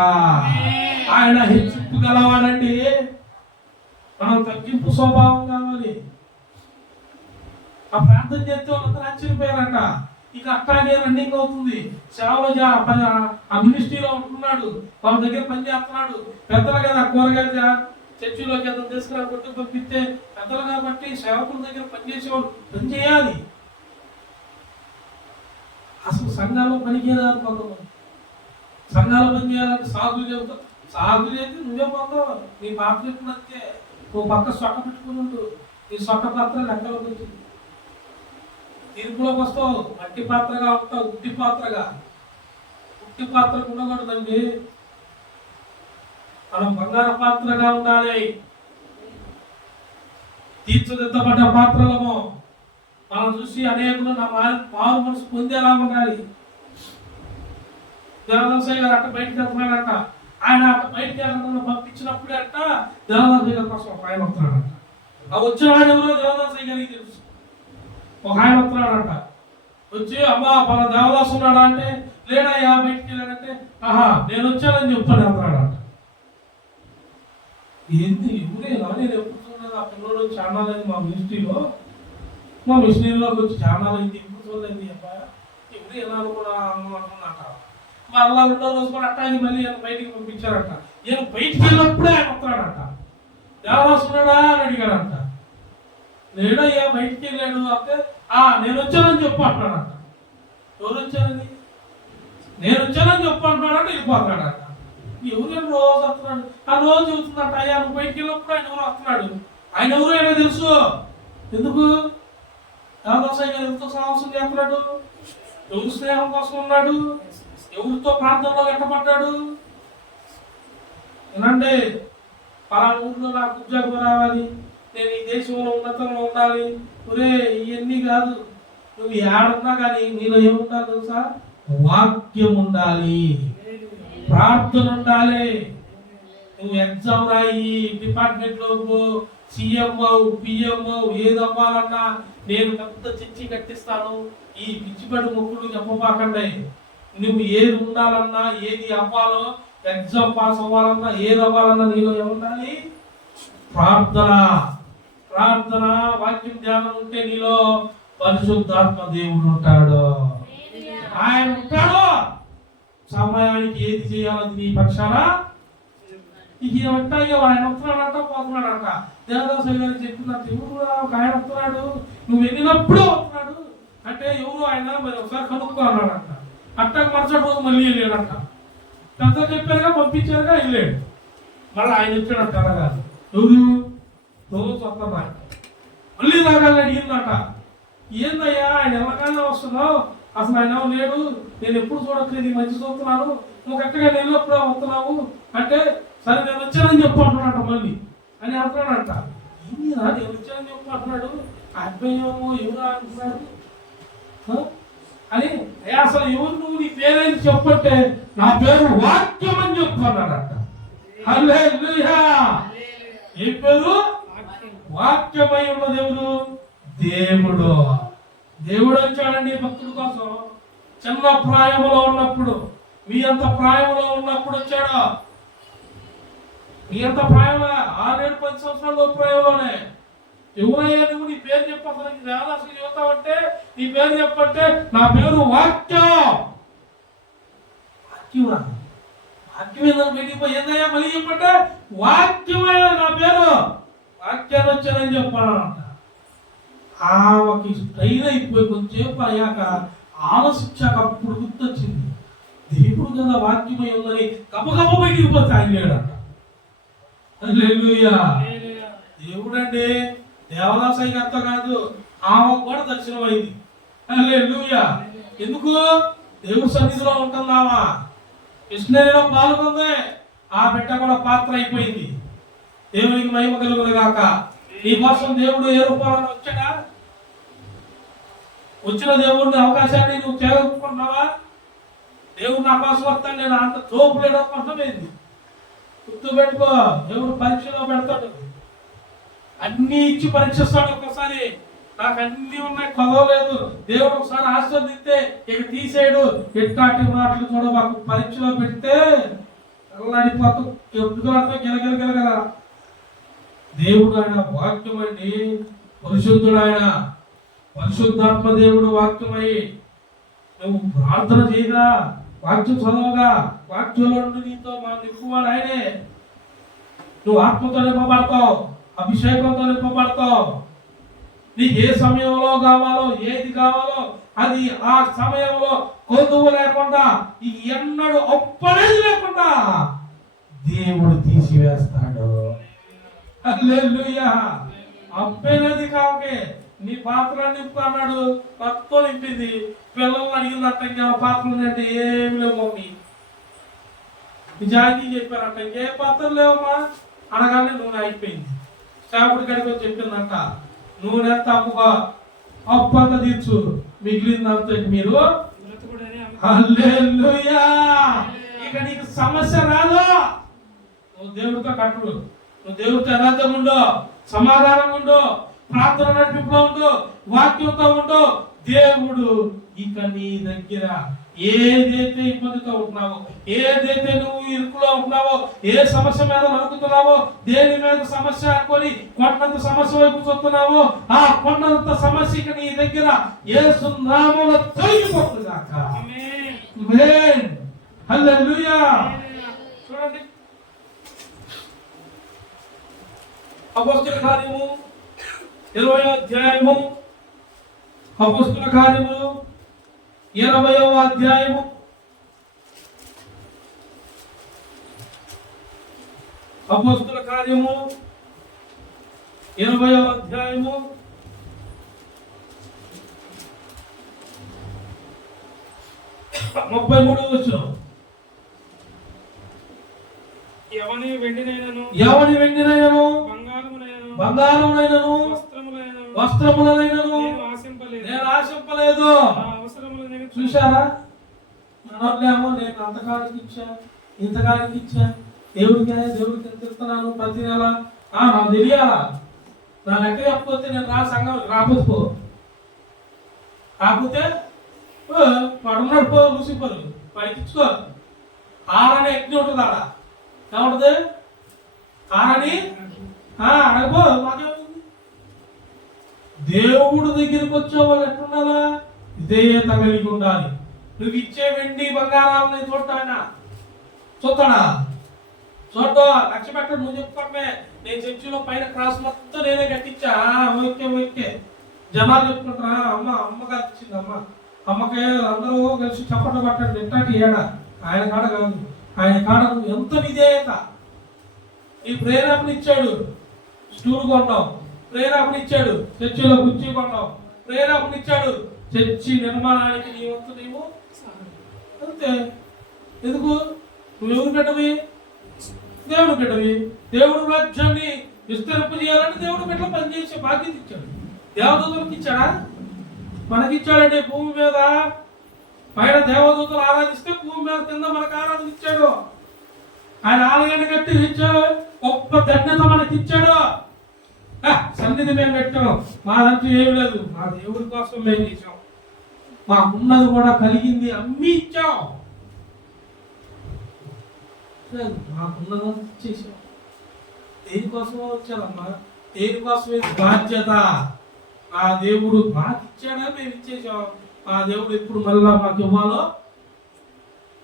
ఆయన హెచ్చింపు గలవాడండి. మనం తగ్గింపు స్వభావం కావాలి. ఆ ప్రార్థన చేస్తే వాళ్ళందరూ ఆశ్చర్యపోయారంట. ఇక అట్లాగే రన్నింగ్ అవుతుంది. సేవలో ఆ మినిస్ట్రీలో ఉంటున్నాడు, వాళ్ళ దగ్గర పని చేస్తున్నాడు. పెద్దలు కదా కూరగాయలు చర్చిలోకి అతను తీసుకురా కొట్టు పంపిస్తే పెద్దలు కాబట్టి సేవకుల దగ్గర పనిచేసేవాళ్ళు పని చేయాలి. అసలు సంఘాల్లో పనిచేయాలి. కొంతమంది సంఘాలు పని చేయాలంటే సాగులు చెబుతావు. సాగులు చేస్తే నువ్వే పోతావు. నీ పాత్ర ఎప్పుడంతే నువ్వు పక్క సొట్ట పెట్టుకుని ఉండు. నీ సొట్ట పాత్ర లెక్కలోకి వచ్చింది. తీర్పులోకి వస్తావు, మట్టి పాత్రగా ఉంటావు. ఉట్టి పాత్రగా, ఉట్టి పాత్రకు ఉండకూడదండి. మనం బంగారు పాత్రగా ఉండాలి. తీర్చిదిద్దబడ్డ పాత్రలము. మనం చూసి అనేకులు నా మారు మనసు పొందేలా ఉండాలి. దేవదాసయ్య గారు అట్ట బయటకు వెళ్తున్నాడంట. ఆయన అట్ట బయటకు వెళ్ళడం పంపించినప్పుడే అట్ట దేవదాసయ్య గారి కోసం ఒక ఆయన వస్తున్నాడంట. ఆ వచ్చిన ఆయన ఎవరో దేవదాసయ్య గారికి తెలుసు. ఒక ఆయన వస్తున్నాడంట. వచ్చి అమ్మా పలా దేవదాసు ఉన్నాడా అంటే లేడయ్యా బయటికి వెళ్ళాడంటే ఆహా నేను వచ్చానని చెప్తాను వెళ్తున్నాడంట. ఏంది ఎవరేనా? నేను ఎప్పుడు చూడలేదు. ఆ పిల్లడు చాలా అయింది మా మినిస్ట్రీలో, మా మిషనరీలోకి వచ్చి చాలా అయింది. ఎప్పుడు చూడలేదు అబ్బా ఎవరు ఎలా కూడా అనుకున్నట. మళ్ళా రెండో రోజు కూడా అట్టాగి మళ్ళీ ఆయన బయటికి పంపించారట. ఈయన బయటికి వెళ్ళినప్పుడే ఆయన వస్తున్నాడంట. దేవదాసు ఉన్నాడా అని అడిగాడంట. లేడయ్యా బయటికి వెళ్ళాడు అంటే నేను వచ్చానని చెప్పు అంటున్నాడంట. ఎవరు వచ్చానని? నేను వచ్చానని చెప్పు అంటున్నాడంటే వెళ్ళిపోతున్నాడంట. ఎవరు రోజు వస్తున్నాడు. ఆ రోజు చూస్తున్నట్టు అయ్యా నువ్వు బయటికి వెళ్ళినప్పుడు ఆయన ఎవరు వస్తున్నాడు. ఆయన ఎవరు ఏమో తెలుసు. ఎందుకు? దేవదాసయ్య గారు ఎంతో సాహసం చేస్తున్నాడు. ఎవరు స్నేహం కోసం ఉన్నాడు, ఎవరితో ప్రాంతంలో వెంటబడ్డాడు. ఏనంటే పలానా ఊర్లో నాకు ఉద్యోగం రావాలి, నేను ఈ దేశంలో ఉన్నతంలో ఉండాలి. ఒరే ఇవన్నీ కాదు. నువ్వు ఏడున్నా కానీ నీలో ఏముండాలి తెలుసా? వాక్యం ఉండాలి, ప్రార్థన ఉండాలి. నువ్వు ఎగ్జామ్ రాయి, డిపార్ట్మెంట్ లో సీఎం పిఎం ఏది అవ్వాలన్నా నేను పెద్ద చర్చి కట్టిస్తాను, ఈ పిచ్చిపడి మొక్కులు చెప్పబాకండి. నువ్వు ఏది ఉండాలన్నా, ఏది అవ్వాలో, ఎగ్జామ్ పాస్ అవ్వాలన్నా, ఏది అవ్వాలన్నా నీలో ఏముండాలి? ప్రార్థన. ప్రార్థన వాక్యం ధ్యానం ఉంటే నీలో పరిశుద్ధాత్మ దేవుడు ఉంటాడు. ఆయన ఉంటాడు. సమయానికి ఏది చేయాలని నీ పక్షాన ఇక ఏమంటాయి. ఆయన వస్తున్నాడంట, పోతున్నాడంట. దేవదాసయ్య గారికి చెప్పినట్టు ఎవరు ఒక ఆయన వస్తున్నాడు, నువ్వు వెళ్ళినప్పుడే వస్తున్నాడు అంటే ఎవరు ఆయన మరి ఒకసారి కనుక్కో అన్నాడంట. అట్టకు మరుసటి రోజు మళ్ళీ వెళ్ళాడంట. పెద్దలు చెప్పారుగా, పంపించారుగా, వెళ్ళాడు. మళ్ళీ ఆయన వచ్చాడంట. అనగా ఎవరు రోజు వస్తున్నా మళ్ళీ రాగాలని అడిగిందట. ఏందయ్యా ఆయన ఎవరికైనా వస్తున్నావు, అసలు ఆయన లేడు, నేను ఎప్పుడు చూడట్లేదు, ఈ మధ్య చూస్తున్నాను, నువ్వు కరెక్ట్గా నేను ఎప్పుడో వస్తున్నావు అంటే సరే నేను వచ్చానని చెప్పు అంటున్నాట. మళ్ళీ అని అంటున్నాడంట. ఏందిరా నేను వచ్చానని చెప్పు అంటున్నాడు, అబ్బాయేమో ఎవరా అంటున్నాడు అని. అసలు ఎవరు నువ్వు, నీ పేరేంటి చెప్పంటే నా పేరు వాక్యం అని చెప్పుకున్నాడంట. హల్లెలూయా. ఏ పేరు? వాక్యమై ఉన్న దేవుడు. దేవుడు దేవుడు వచ్చాడండి భక్తుల కోసం. చిన్న ప్రాయంలో ఉన్నప్పుడు, మీ అంత ప్రాయంలో ఉన్నప్పుడు వచ్చాడు. మీ అంత ప్రాయంలో 6-10 సంవత్సరాల ప్రాయంలోనే. ఎవరయ్యా నువ్వు? నీ పేరు చెప్పు. దేవదాసులు చెబుతావంటే నీ పేరు చెప్పంటే నా పేరు వాక్యం. వాక్యమా? వాక్యం ఏదైనా బయటికి ఏందయ్యా మళ్ళీ చెప్పంటే వాక్యమే నా పేరు. వాక్యాన్ని వచ్చానని చెప్పానంట. ఆమెకి ట్రైన్ అయిపోయి కొంచెంసేపు అయ్యాక ఆలోచించాక అప్పుడు గుర్తొచ్చింది, దేవుడు కదా వాక్యమై ఉందని గబగబ బయటికి పోతే ఆయనలేడంట. హల్లెలూయా. దేవుడు అండి దేవదాసయ్య గారితో కాదు, ఆమెకు కూడా దర్శనం అయింది. హల్లెలూయా. ఎందుకు? దేవుడి సన్నిధిలో ఉంటుందామా, మిషనరీలో పాల్గొంది, ఆ బిడ్డ కూడా పాత్ర అయిపోయింది. దేవునికి మహిమ కలుగును గాక. నీ కోసం దేవుడు ఏ రూపంలో వచ్చాడా? వచ్చిన దేవుడిని అవకాశాన్ని నువ్వు చేరుకున్నావా? దేవుడు నా కోసం వస్తాను, నేను అంత తోపులేడు కొంతమైంది. గుర్తు పెట్టుకో, దేవుడు పరీక్షలో పెడతాడు, అన్ని ఇచ్చి పరీక్షిస్తాడు. ఒక్కసారి నాకు అన్ని ఉన్నాయి చదవలేదు, దేవుడు ఒకసారి ఆశీర్వదిస్తే ఇక తీసేయడు. ఎట్లాంటి మాటలు చూడ మాకు పరీక్షలో పెడితే అడిపోతూ ఎప్పుడుతో గిలగిలగిలగల. దేవుడు ఆయన వాక్యం అండి, పరిశుద్ధుడు ఆయన, పరిశుద్ధాత్మ దేవుడు వాక్యమై నువ్వు ప్రార్థన చేయగా, వాక్యం చదవగా, వాక్యంలో నుండి నీతో మా నింపువాడు ఆయనే. నువ్వు ఆత్మతో నింపబడతావు, అభిషేకంతో నింపబడతావు. నీకు ఏ సమయంలో కావాలో, ఏది కావాలో అది ఆ సమయంలో కొదువు లేకుండా, ఇది ఎన్నడూ ఒప్పనేది లేకుండా దేవుడు తీసివేస్తాడు. హల్లెలూయా. అప్పేనది కావకే నీ పాత్ర నింపు అన్నాడు, మొత్తం నింపింది. పిల్లలు అడిగిందంట, ఇంకా పాత్రలు అంటే ఏమి లేవు మమ్మీ, నిజాయితీ చెప్పారంట, ఇంకే పాత్రలు లేవమ్మా అనగానే నూనె అయిపోయింది. సేవకుడి కడికి చెప్పిందంట, నూనె ఎంత అప్పుగా అప్పు అంత తీర్చు, మిగిలిందంత మీరు. హల్లెలూయా. ఇక నీకు సమస్య రాదు, నువ్వు దేవుడితో కట్టుడు, నువ్వు దేవుడితో యథార్థంగా ఉండు, సమాధానంగా ఉండు, ప్రార్థన నడిపింపులో ఉండు, వాక్యంతో ఉండు. దేవుడు ఇక నీ దగ్గర ఏదైతే ఇబ్బందితో ఉంటున్నావో, ఏదైతే నువ్వు ఇరుకులో ఉంటున్నావో, ఏ సమస్య మీద నడుకుతున్నావో, దేని మీద సమస్య అనుకొని కొండంత సమస్య వైపు చూస్తున్నావో, ఆ కొండంత సమస్య ఇక నీ దగ్గర యేసు నామములో తొలగిపోతుంది గాక. ఆమేన్. హల్లెలూయా. చూడండి, అపోస్తలుల కార్యము 20వ అధ్యాయము, అపోస్తలుల కార్యములు 20వ అధ్యాయము, అపోస్తలుల కార్యము 20వ అధ్యాయము 33వ వచనం. ఎవని వెండినైనను బంగారమునైనను వస్త్రములనైనను నేను ఆశింపలేదు. చూశారా, మనోళ్ళేమో నేను అంతకాడికి ఇచ్చా, ఇంతకాడికి ఇచ్చా, దేవుడికి ఎంత ఇస్తున్నాను ప్రతి నెల, నాకు తెలియాలా, నా లెక్క చెప్పకపోతే నేను సంఘం రాకపోతే పడున్నాడు పో లూసిఫర్ పైకిచ్చుకో. ఆరని ఎక్కి ఉంటుంది, ఆడ ఏముంటది, ఆరని అడగబో. మాకేముంది, దేవుడు దగ్గరికి వచ్చే వాళ్ళు ఎట్లుండాలా, విధేయత కలిగి ఉండాలి. నువ్వు ఇచ్చే వెండి బంగారాలని చూడటానా, చూస్తాడా? చూడటం లక్ష్య పెట్టడు. నువ్వు చెప్పుకోవటమే, నేను చర్చిలో పైన క్రాస్ మొత్తం నేనే కట్టించా, ఓకే జనాలు చెప్పుకుంటారా, అమ్మ కట్టించింది, అమ్మకి అందరూ కలిసి చప్పట్లు పట్టండి. ఎట్టాటి ఏడా ఆయన కాడ కాదు, ఆయన కాడ నువ్వు ఎంత విధేయత. ఈ ప్రేరేపణ ఇచ్చాడు, స్టూల్ కొన్నావు, ప్రేరేపణ ఇచ్చాడు, చర్చిలో కుర్చీ కొన్నావు, ప్రేరేపణ ఇచ్చాడు, చర్చి నిర్మాణానికి నీ వంతు నీవు అంతే. ఎందుకు? నువ్వు ఎవరు పెట్టవి? దేవుడు పెట్టవి. దేవుడు రాజ్యాన్ని విస్తరింపు చేయాలని దేవుడు పెట్ట పనిచేసే బాధ్యత ఇచ్చాడు. దేవదూతలకు ఇచ్చాడా? మనకిచ్చాడండి. భూమి మీద పైన దేవదూతలు ఆరాధిస్తే భూమి మీద కింద మనకు ఆరాధన ఇచ్చాడు. ఆయన ఆలయాన్ని కట్టి ఇచ్చాడు, గొప్ప ధన్యత మనకి ఇచ్చాడు. సన్నిధి మేము పెట్టాం, మాదంటూ ఏమి లేదు, మా దేవుడి కోసం మేము ఇచ్చాం, మాకున్నది కూడా కలిగింది అమ్మి ఇచ్చాం, మాకున్నదంతా ఇచ్చేసాం. దేనికోసమో వచ్చారమ్మా, దేనికోసం ఇది బాధ్యత. ఆ దేవుడు మాకు ఇచ్చాడని మేము ఇచ్చేసాం. ఆ దేవుడు ఎప్పుడు మళ్ళా మాకు ఇవ్వాలో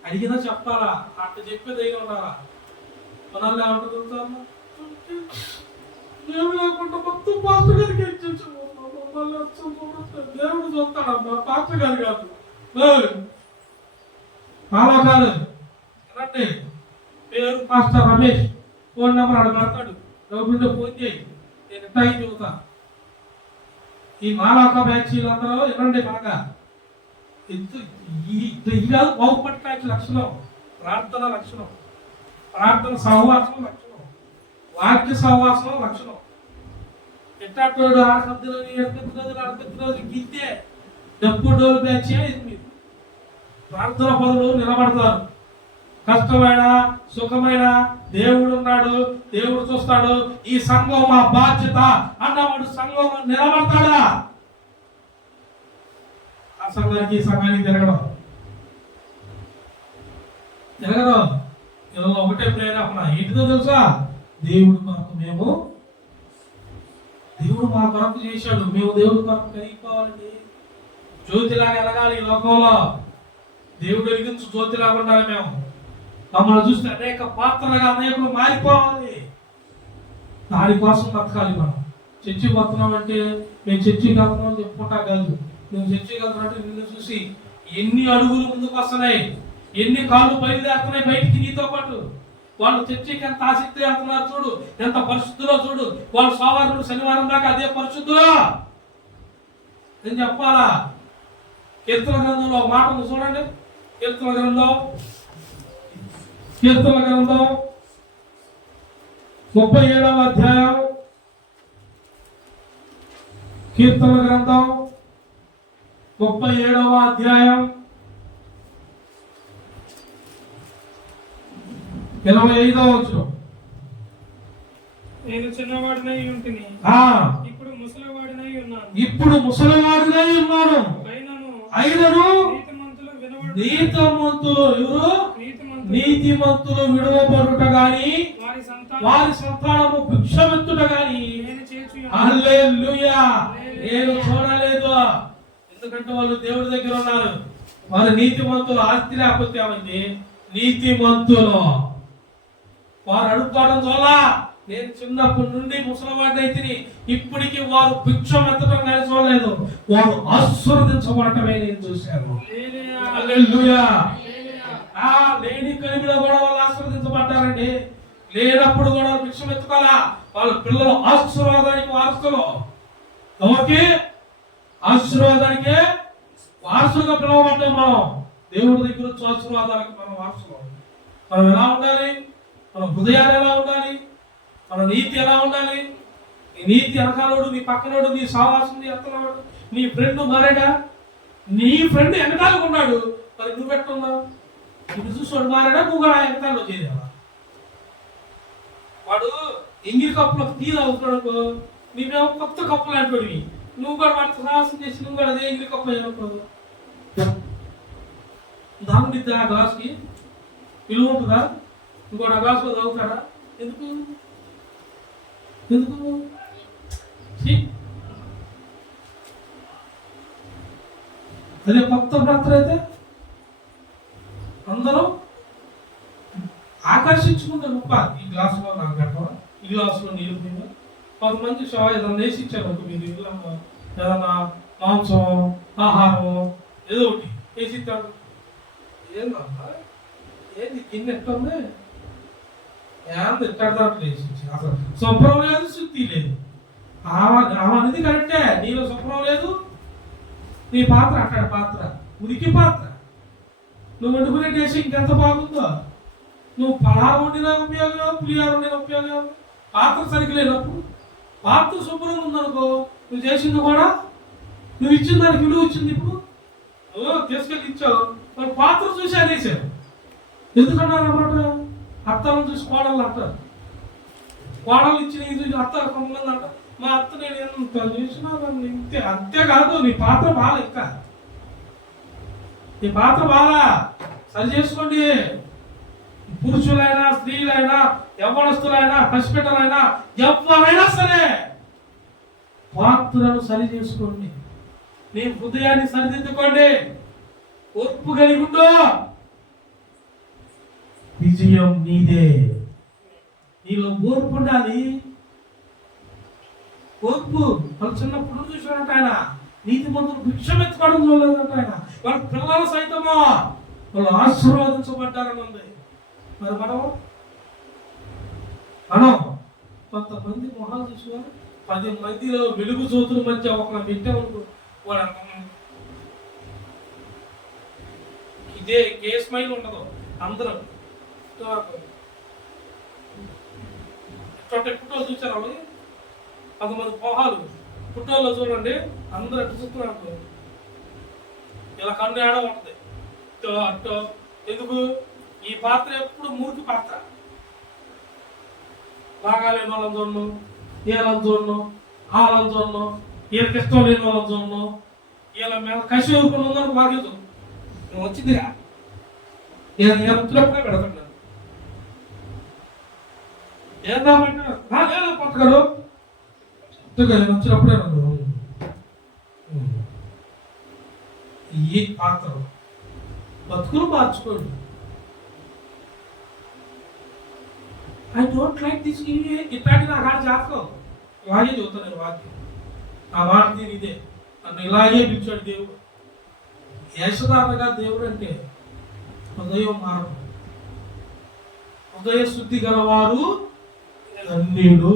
అడిగినా చెప్పాలా, అట్లా చెప్పే ధైర్యం ఉండాలా. మనల్ని ఏమంటుంటాము, ఏమి లేకుండా మొత్తం పాత్ర గారికి ఇచ్చేసాము, మమ్మల్ని వచ్చి చూడొచ్చు. దేవుడు చూస్తాడమ్మా, పాత్ర గారు కాదు. ఏయ్, కాదు రండి. పేరు మాస్టర్ రమేష్, ఫోన్ నెంబర్ అక్కడ పెడతాడు. ఎవరింటే ఫోన్ చేయి, నేను ఇట్లా చెబుతా. ఈ మాలాక బ్యాచీలందరూ వినండి బాగా. ఇది కాదు బాగుపడటానికి లక్షణం, ప్రార్థన లక్షణం, ప్రార్థన సహవాసం లక్షణం, వాక్య సహవాసం లక్షణం. ఎట్టాటోడు ఆడకద్దులోని ఆడకద్దులోని గిద్దే డబ్బు డోలు బ్యాచ్ ఇది. మీరు ప్రార్థన పనులు నిలబడతారు. కష్టమైన సుఖమైన దేవుడు ఉన్నాడు, దేవుడు చూస్తాడు. ఈ సంఘం మా బాధ్యత అన్నవాడు సంఘం నిలబడతాడా? ఆ సంఘానికి ఈ సంఘానికి తిరగడం ఇలా ఒకటే ప్రేరణ ఏంటిదో తెలుసా? దేవుడు కొరకు దేవుడు మా కొరకు చేశాడు, మేము దేవుడి కొరకు కలిగిపోవాలండి. జ్యోతిలాగా ఎలగాలి ఈ లోకంలో. దేవుడు వెలిగించు జ్యోతిలాగా ఉండాలి. మేము మమ్మల్ని చూస్తే అనేక పాత్రలుగా అనేకులు మారిపోవాలి. దానికోసం బతకాలి. మనం చర్చికి వస్తున్నాం అంటే మేము చర్చికి వెళ్తున్నాం చెప్పుకుంటా కాదు. నువ్వు చర్చికి వెళ్తున్నావు అంటే నిన్ను చూసి ఎన్ని అడుగులు ముందుకు వస్తున్నాయి, ఎన్ని కాళ్ళు బయలుదేరుతున్నాయి బయటికి నీతో పాటు. వాళ్ళు చర్చికి ఎంత ఆసక్తి వెళ్తున్నారు చూడు, ఎంత పరిశుద్ధిలో చూడు. వాళ్ళు సోమవారం శనివారం దాకా అదే పరిశుద్ధిలో నేను చెప్పాలా. కీర్తన గ్రంథంలో మాట చూడండి. కీర్తన గ్రంథం 37వ అధ్యాయం. కీర్తన గ్రంథం 37వ అధ్యాయం 25వ వచనం. నేను చిన్నవాడినై ఉంటిని, ఇప్పుడు ముసలివాడినై ఉన్నాను. అయినను నీతిమంతులు ఎవరు? నీతిమంతులు విడువబడుట గాని వారి సంతానము భిక్షమెత్తుట గాని హల్లెలూయా నేను చూడలేదు. ఎందుకంటే వాళ్ళు దేవుడి దగ్గర ఉన్నారు. వారు నీతిమంతులు. ఆస్తి లేకపోతే ఏమైంది? నీతిమంతులు వారు అడుక్కోవడం వల్ల నేను చిన్నప్పటి నుండి ముసలివాడిని అయితే ఇప్పటికి వారు భిక్షం ఎత్తడం కానీ చూడలేదు. వారు ఆశీర్వదించబడటమే నేను చూశాను. హల్లెలూయా. లేని కలిమిలో కూడా వాళ్ళు ఆశీర్వదించబడ్డారండి. లేనప్పుడు కూడా భిక్షం ఎత్తుకోవాలా. వాళ్ళ పిల్లలు ఆశీర్వాదానికి వారసులు. ఎవరికి? ఆశీర్వాదానికి వారసులుగా పిలవబడ్డాం మనం. దేవుడి దగ్గర వచ్చి ఆశీర్వాదానికి మనం వారసులు. మనం ఎలా ఉండాలి? మన హృదయాలు ఎలా ఉండాలి? మన నీతి ఎలా ఉండాలి? నీ నీతి వెనకాలోడు, నీ పక్కనోడు, నీ సావాసం ఎత్తనాడు, నీ ఫ్రెండ్ మారాడా? నీ ఫ్రెండ్ వెనకాలకు ఉన్నాడు, మరి నువ్వు పెట్టున్నావు. నువ్వు చూసాడు మారాడా? నువ్వు కూడా వెనకాలలో చేరేవా? వాడు ఎంగిలి కప్పులో టీ తాగుతున్నాడు, నీవేమో కొత్త కప్పులు అంటాడు. నువ్వు కూడా వాడితో సాహసం చేసి నువ్వు కూడా అదే ఎంగిలి కప్పు అయినప్పుడు దాముడిద్దా ఆ గ్లాస్కి విలువ ఉంటుందా? ఇంకోటి ఆ గ్లాసులో తాగుతాడా? ఎందుకు? అదే కొత్త పాత్ర అయితే అందరూ ఆకర్షించుకుంటారు. గొప్ప ఈ గ్లాసులో నాకు పెట్టవా, ఈ గ్లాసులో నీళ్ళు తిన్నా. కొంతమంది ఏదైనా వేసి ఇచ్చారు. మీరు ఏదన్నా మాంసం ఆహారం ఏదో ఒకటి వేసి ఇస్తాడు. ఏందమ్మా ఏంది గిన్నె ఎట్టుంది? ఏంది ఎట్టాడు వేసి ఇచ్చి అసలు శుభ్రం లేదు, శుద్ధి లేదు. ఆమె అనేది కరెక్టే. నీలో శుభ్రం లేదు. నీ పాత్ర అట్టాడు పాత్ర, ఉనికి పాత్ర. నువ్వు వండుకునే టేస్ట్ ఇంకెంత బాగుందో. నువ్వు పలారం వండినా ఉపయోగం, పులిహార వండిన ఉపయోగం. పాత్ర సరిగ్గా లేనప్పుడు పాత్ర శుభ్రంగా ఉందనుకో, నువ్వు చేసింది కూడా నువ్వు ఇచ్చిన దానికి విలువ వచ్చింది. ఇప్పుడు తీసుకెళ్ళి ఇచ్చావు, మరి పాత్ర చూసి అనేసావు. ఎందుకన్నారు అన్నమాట? అత్తలను చూసి కోడళ్ళు అంటారు. కోడలు ఇచ్చిన ఇది అత్త కొంతమంది అంటారు. మా అత్త నేను ఎంత చూసినా ఇంతే. అంతేకాదు, నీ పాత్ర బాగా ఇంకా నీ పాత్ర బాగా సరి చేసుకోండి. పురుషులైనా స్త్రీలైనా యవ్వనస్తులైనా పసిపిట్టలైనా ఎవరైనా సరే పాత్రను సరి చేసుకోండి. నీ హృదయాన్ని సరిదిద్దుకోండి. ఓర్పు కలిగి ఉండు. విజయం నీదే. నీలో ఓర్పు ఉండాలి. ఓర్పు. వాళ్ళు చిన్నప్పుడు చూసారంట ఆయన నీతి మంతులు భిక్షం ఎత్తుకోవడం చూడలేదంట ఆయన. వాళ్ళ పిల్లలు సైతమా వాళ్ళు ఆశీర్వదించబడ్డారని ఉంది. మరి మనం కొంతమంది మొహాలు చూసుకొని 10 మందిలో వెలుగు జ్యోతుల మధ్య ఒక పెట్టే వాడు ఇదే ఏ స్మైల్ ఉండదు. అందరూ పుట్టోళ్ళు చూసారు అవి 10 మంది మొహాలు పుట్టోళ్ళు చూడండి, అందరూ ఎట్టు చూస్తున్నారు. ఇలా కన్ను ఏడ ఉంటుంది అట్టో. ఎందుకు? ఈ పాత్ర ఎప్పుడు మూర్తి పాత్ర. బాగా లేని వాళ్ళని చూడను, వీళ్ళని చూడను, వాళ్ళని చూడను, వీళ్ళకి ఇష్టం లేని వాళ్ళని చూడను, వీళ్ళ మీద కసి ఊరుకుని ఉందని బాధ్యత వచ్చిందిగా. వీళ్ళ వచ్చినప్పుడే పెడతాడు. ఏదో కొత్తగారు వచ్చినప్పుడే ఈ పాత్ర బతుకులు మార్చుకోండి. I don't like this. ఇట్లాంటి నాకు ఆడ చేస్తాం. ఇలాగే చెబుతాను నేను వాక్యం. నా మాట తీరు ఇదే. నన్ను ఇలాగే పిలిచాడు దేవుడు. యశోదారుగా దేవుడు అంటే హృదయం మారడం, హృదయ శుద్ధి గలవారు ధన్యుడు.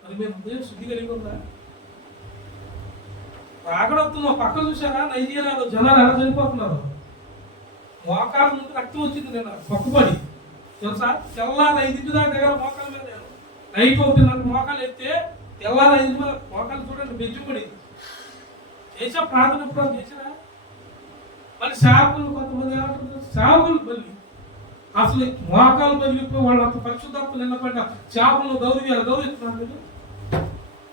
మరి మీరు హృదయం శుద్ధి కలిగి ఉందా? రాకడొస్తున్న పక్క చూసారా? నైజీరియాలో జనాలు ఎలా చనిపోతున్నారు. మోకాల ముందు రక్తం వచ్చింది నేను పక్కుపడి తెలుసా. తెల్లారి 5 దాకా దగ్గర మోకాల మీద నైట్ 1 మోకాలు ఎత్తే తెల్లారి 5 మీద మోకాలు చూడండి బెజ్జుపడి చేసా. ప్రార్థన ఎప్పుడు చేసినా. మళ్ళీ సేవకులు కొంతమంది ఏమంటారు, సేవకులు మళ్ళీ అసలు మోకాలు బలిగిపోయి వాళ్ళు అంత పరిశుద్ధాత్మ నిన్నపడ్డ చేపలను గౌరవిస్తున్నారు. మీరు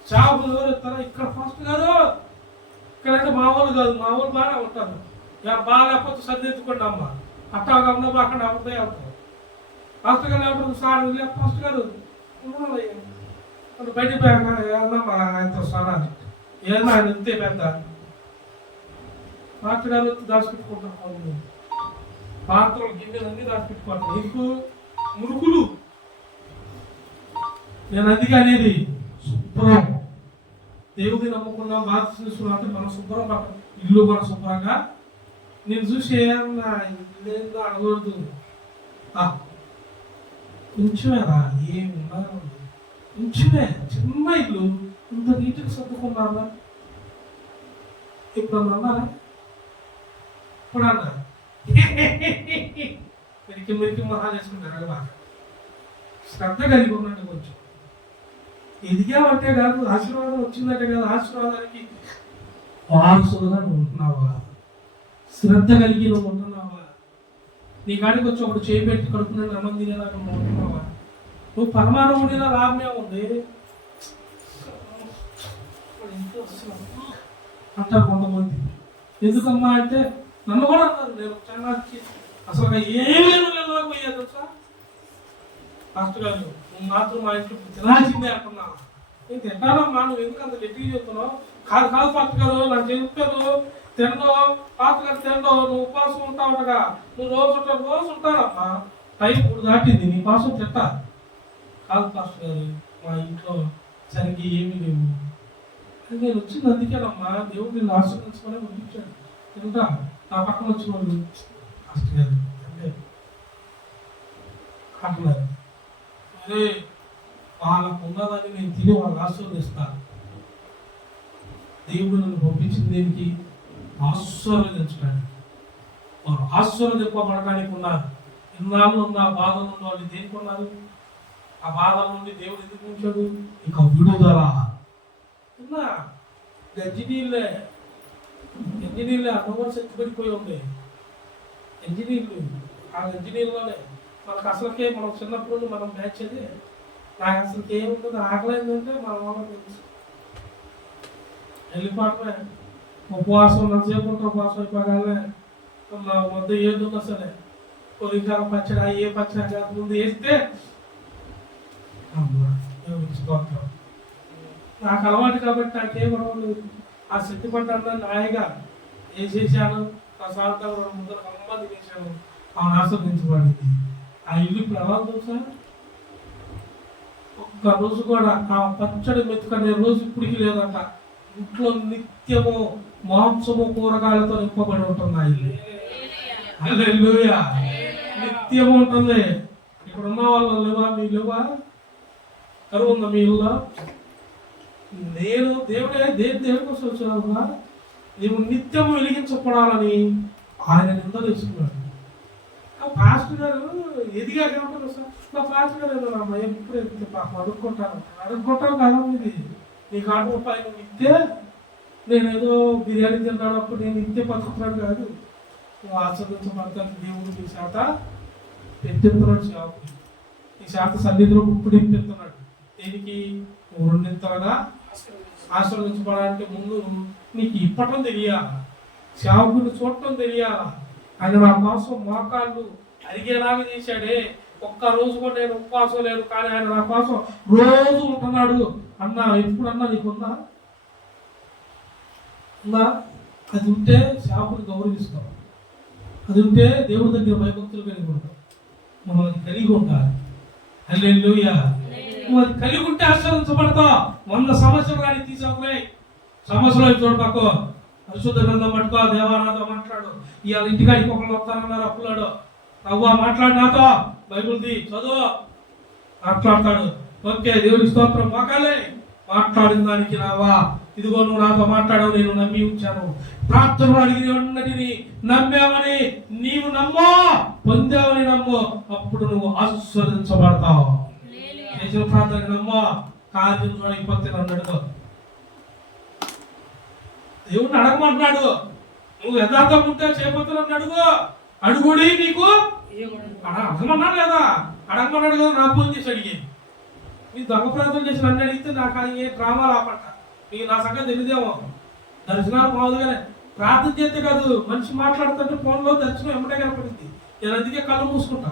చేపలు గౌరవిస్తారా? ఇక్కడ ఫస్ట్ కాదు, ఇక్కడంటే మామూలు కాదు. మామూలు బాగా ఉంటారు. బాగా లేకపోతే సరిదిద్దుకోండి అమ్మ. అట్టాగా ఉన్న అక్కడ అవుతాయి వెళ్తారు. ఫస్ట్ గారు ఏమంటారు, సార్ ఫస్ట్ గారు బయట ఏమన్నా ఆయనతో స్నానాలు ఏమన్నా ఆయన ఇంతే పెద్ద ఫాస్ట్ గారు దాచిపెట్టుకుంటారు. పాత్రలు గిన్నెలన్నీ దాచిపెట్టుకుంటారు. ఎందుకు? మురుకులు. నేను అందుకే అనేది శుభ్రం. దేవుడి నమ్ముకున్నాం, బాధ చూసుకున్నాం. మనం శుభ్రం పట్టాలి. ఇల్లు కూడా శుభ్రంగా. నేను చూసి ఏమన్నా ఇల్లు అడగకూడదు. కొంచెమేరా ఏమున్నా కొంచెమే చిన్న ఇల్లు ఇంత నీటికి సర్దుకున్నారా? ఇప్పుడు అన్నారా? ఇప్పుడు అన్నా మెరికి మహాలు వేసుకుంటారు. బాగా శ్రద్ధ కలిగి ఉన్నాడు. కొంచెం ఎదిగామంటే కాదు, ఆశీర్వాదం వచ్చిందంటే కాదు. ఆశీర్వాదానికి వారసులుగా నువ్వు ఉంటున్నావా? శ్రద్ధ కలిగి నువ్వు ఉంటున్నావా? నీ కాడికి వచ్చి ఒకటి చేయబెట్టి కడుపున రమ్మని తినేలాగా నువ్వు ఉంటున్నావా? నువ్వు పరమాణం ఉండిన లాభమే ఉంది అంటారు కొంతమంది. ఎందుకమ్మా అంటే నన్ను కూడా అన్నారు. నేను చాలా అసలు ఏమి లేదు పోయా తెలుసా. ఫస్ట్ గారు నువ్వు మాత్రం మా ఇంట్లో తినాల్సిందే అంటున్నావు. నేను తింటానమ్మా, నువ్వు ఎందుకు అంత గట్టిగా చెప్తున్నావు? కాదు ఫస్ట్ గారు నాకు చెప్పారు తినో. ఫాస్ట్ గారు తినో, నువ్వు ఉపవాసం ఉంటావుగా. నువ్వు రోజు ఉంటానమ్మా. టైం 3 దాటింది, నీ కోసం తింటా. కాదు ఫాస్ట్ గారు మా ఇంట్లో సరిగ్గా ఏమీ లేవు. నేను వచ్చింది అందుకేనమ్మా. దేవుడు నిన్ను ఆశీర్వదించుకొని పంపించాడు. తింటా. నా పక్కన వచ్చిన వాళ్ళు ఫాస్ట్ గారు అంటే అంటున్నారు. అరే వాళ్ళకు ఉన్నదని నేను తిని వాళ్ళు ఆశీర్వదిస్తాను. దేవుడు నన్ను పంపించింది దేనికి? ఆశీర్వదించడానికి. వారు ఆశీర్వదింపబడటానికి ఉన్నారు. ఇన్నాళ్ళు ఉన్న బాధలు ఉన్న వాళ్ళు దేనికి ఉన్నారు? ఆ బాధల నుండి దేవుడు ఎందుకు ఉంచాడు? ఇక విడుదల. గంజినీళ్ళే అమ్మవారు శక్తి పడిపోయి ఉంది. గంజినీళ్ళు ఆ గంజినీళ్ళలోనే మనకు అసలుకే మనం చిన్నప్పుడు మనం మ్యాచ్ అది నాకు అసలుకి ఏముంటుంది. ఆకలేదంటే మన వాళ్ళ తెలుసు వెళ్ళిపోవటమే. ఉపవాసం ఉన్నసేపు ఉంటే ఉపవాసం అయిపోగానే వద్ద ఏది ఉన్నా సరే కొరికాల పచ్చడి ఏ పచ్చడి కాదు ముందు వేస్తే నాకు అలవాటు కాబట్టి నాకేం లేదు. ఆ శక్తి పట్టాను హాయిగా వేసేసాను. ప్రశాంతంగా 2 ముద్దలు అమ్మ తినేసాను. ఆమె ఆస్వాదించబడింది. ఆ ఇల్లు ఇప్పుడు ఎలా తెలుసా? ఒక్క రోజు కూడా ఆ పచ్చడి మెతుకనే రోజు ఇప్పటికి లేదంట. ఇంట్లో నిత్యము మాంసము కూరగాయలతో నింపబడి ఉంటున్నాయి. హల్లెలూయా. నిత్యము ఉంటుంది. ఇక్కడ ఉన్న వాళ్ళు లేవా? మీ లేవా? కరువు ఉందా మీ ఇల్లు? నేను దేవుడి కోసం వచ్చినా నీవు నిత్యము వెలిగించబడాలని ఆయన నింద తీసుకున్నాడు. ఆ పాస్టర్ గారు ఎదిగాక ఏమంటారు సార్, నా పాస్టర్ గారు ఏదన్నా ఎప్పుడు ఎత్తే పాపం అడుక్కుంటాను కదా. ఇది నీకు ₹100 నువ్వు ఇస్తే నేనేదో బిర్యానీ తింటానప్పుడు నేను ఇంతే బతుకుతున్నాను కాదు. నువ్వు ఆస్వాదించబడతాను. దేవుడు నీ శాత పెట్టిస్తున్నాడు. శాపం నీ శాత సన్నిధిలో ఇప్పుడు ఇప్పిస్తున్నాడు. దీనికి నువ్వు రెండింతలుగా ఆశీర్వదించబడాలంటే ముందు నీకు ఇప్పటం తెలియాలా, సేవకుని చూడటం తెలియాలా. ఆయన నా కోసం మోకాళ్ళు అరిగేలాగా చేశాడే. ఒక్క రోజు కూడా నేను ఉపవాసం లేదు, కానీ ఆయన నా కోసం రోజు ఉంటున్నాడు అన్నా ఎప్పుడన్నా నీకుందా? ఉందా? అది ఉంటే సేవకుని గౌరవిస్తాం. అది ఉంటే దేవుడి దగ్గర భయభక్తులు కలిగి ఉంటాం. మనం అది కలిగి ఉండాలి. హల్లెలూయా. నువ్వు అది కలిగి ఉంటే ఆశీర్వదించబడతావు. 100 సంవత్సరాలు కానీ తీసుకోలే సమస్యలు చూడబాకు. పరిశుద్ధ గ్రంథం పట్టుకో, దేవానాథం మాట్లాడు. ఇవాళ ఇంటికాడికి ఒకళ్ళు వస్తానన్నారు, అప్పులాడు అవ్వ మాట్లాడు నాతో, బైబుల్ది చదువు మాట్లాడతాడు. ఓకే, దేవుడి స్తోత్రం. మాకాలే మాట్లాడిన దానికి రావా, ఇదిగో నువ్వు నాతో మాట్లాడవు, నేను నమ్మి ఉంచాను. ప్రార్థనలు అడిగినటిని నమ్మావని నీవు నమ్మో, పొందావని నమ్మో, అప్పుడు నువ్వు ఆశీర్వదించబడతావు. చేసిన ప్రార్థన నమ్మో, కార్యం చూడకపోతే నన్ను అడుగు. దేవుడిని అడగమంటున్నాడు. నువ్వు యథార్థం ఉంటే చేయకపోతే నన్ను అడుగు. అడుగుడి నీకు అడగమన్నాడు కదా, అడగమన్నాడు కదా. నా ఫోన్ చేసి అడిగేది. మీ దొంగ ప్రార్థన చేసి నన్ను అడిగితే నాకు అది ఏ డ్రామా రాపంట. మీకు నా సంగతి తెలియదేమో. దర్శనాలు మామూలుగానే ప్రార్థన చేస్తే కాదు, మనిషి మాట్లాడుతుంటే ఫోన్లో దర్శనం ఎమ్మటే కనపడింది. నేను అందుకే కళ్ళు మూసుకుంటా.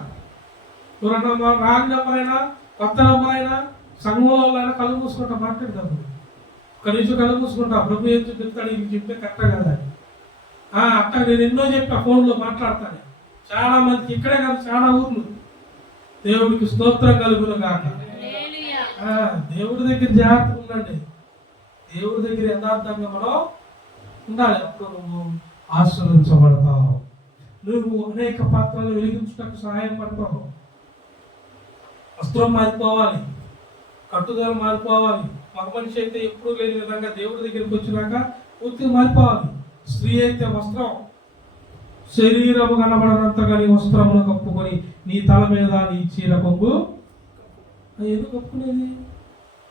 ఎవరన్నా రాని నెంబర్ అయినా కొత్త నెంబర్ అయినా సంఘంలో అయినా కళ్ళు మూసుకుంటా. మాట్లాడతాను కనీసం కళ్ళు మూసుకుంటా. ప్రభు ఏం చెప్తాడు, ఇది చెప్తే కరెక్టా కదా. అట్లా నేను ఎన్నో చెప్పా, ఫోన్లో మాట్లాడతాను. చాలా మందికి ఇక్కడే కాదు, చాలా ఊర్లు. దేవుడికి స్తోత్రం కలుగును కాక. దేవుడి దగ్గర జాగ్రత్తగా ఉండండి. దేవుడి దగ్గర యథార్థంగా మనం ఉండాలి. అప్పుడు నువ్వు ఆశీర్వదించబడతావు. నువ్వు అనేక పాత్రలు వెలిగించుటకు సహాయం పడతావు. వస్త్రం మారిపోవాలి, కట్టుదల మారిపోవాలి. మగ మనిషి అయితే ఎప్పుడు లేని విధంగా దేవుడి దగ్గరికి వచ్చినాక పూర్తిగా మారిపోవాలి. స్త్రీ అయితే వస్త్రం, శరీరము కనబడనంతగా నీ వస్త్రమును కప్పుకొని నీ తల మీద నీ చీర కొంగు. అది ఎందుకు కప్పుకునేది?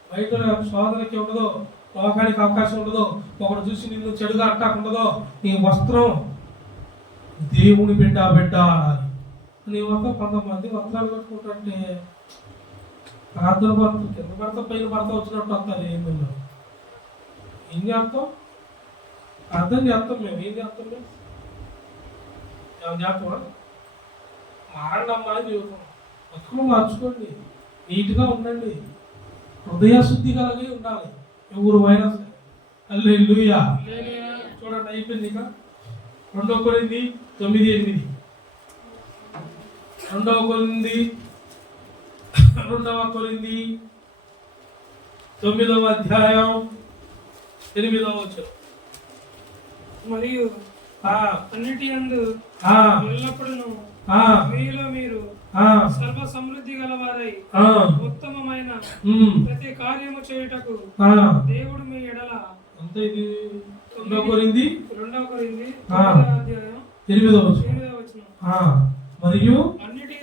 బయట శోధనకి ఉండదు, లోకానికి అవకాశం ఉండదు, ఒకడు చూసి నిన్ను చెడుగా అంటాకుండదు. నీ వస్త్రం దేవుని బిడ్డ అనాలి. నీ వద్ద కొంతమంది వస్త్రాలు కట్టుకుంటుంటే ప్రార్థన భర్త కింద భర్త పైన భర్త వచ్చినట్టు వస్తారు. ఏం చేస్తాం? అర్థం చేస్తాం మేము. ఏం చేస్తాం? మేము ఏమని చేస్తామా? మారండి అమ్మా అని చెబుతాం. బతుకులు మార్చుకోండి, నీట్గా ఉండండి, హృదయ శుద్ధి కలిగి ఉండాలి. ఎవరు అయినా సరే. హల్లెలూయా. చూడండి, అయిపోయింది. ఇక 2 కొరింథీ 9:8. 2 కొరింథీ 9వ అధ్యాయం 8వ వచనం. మరియు అన్నిటి యందు ఎల్లప్పుడూ మీలో మీరు సర్వ సమృద్ధి గలవారై ఉత్తమమైన ప్రతి కార్యము చేయుటకు దేవుడు మీ ఎడల. అంతే. ఇది 2 కొరింథీ 9వ అధ్యాయం 8వ వచనం. మరియు అన్నిటి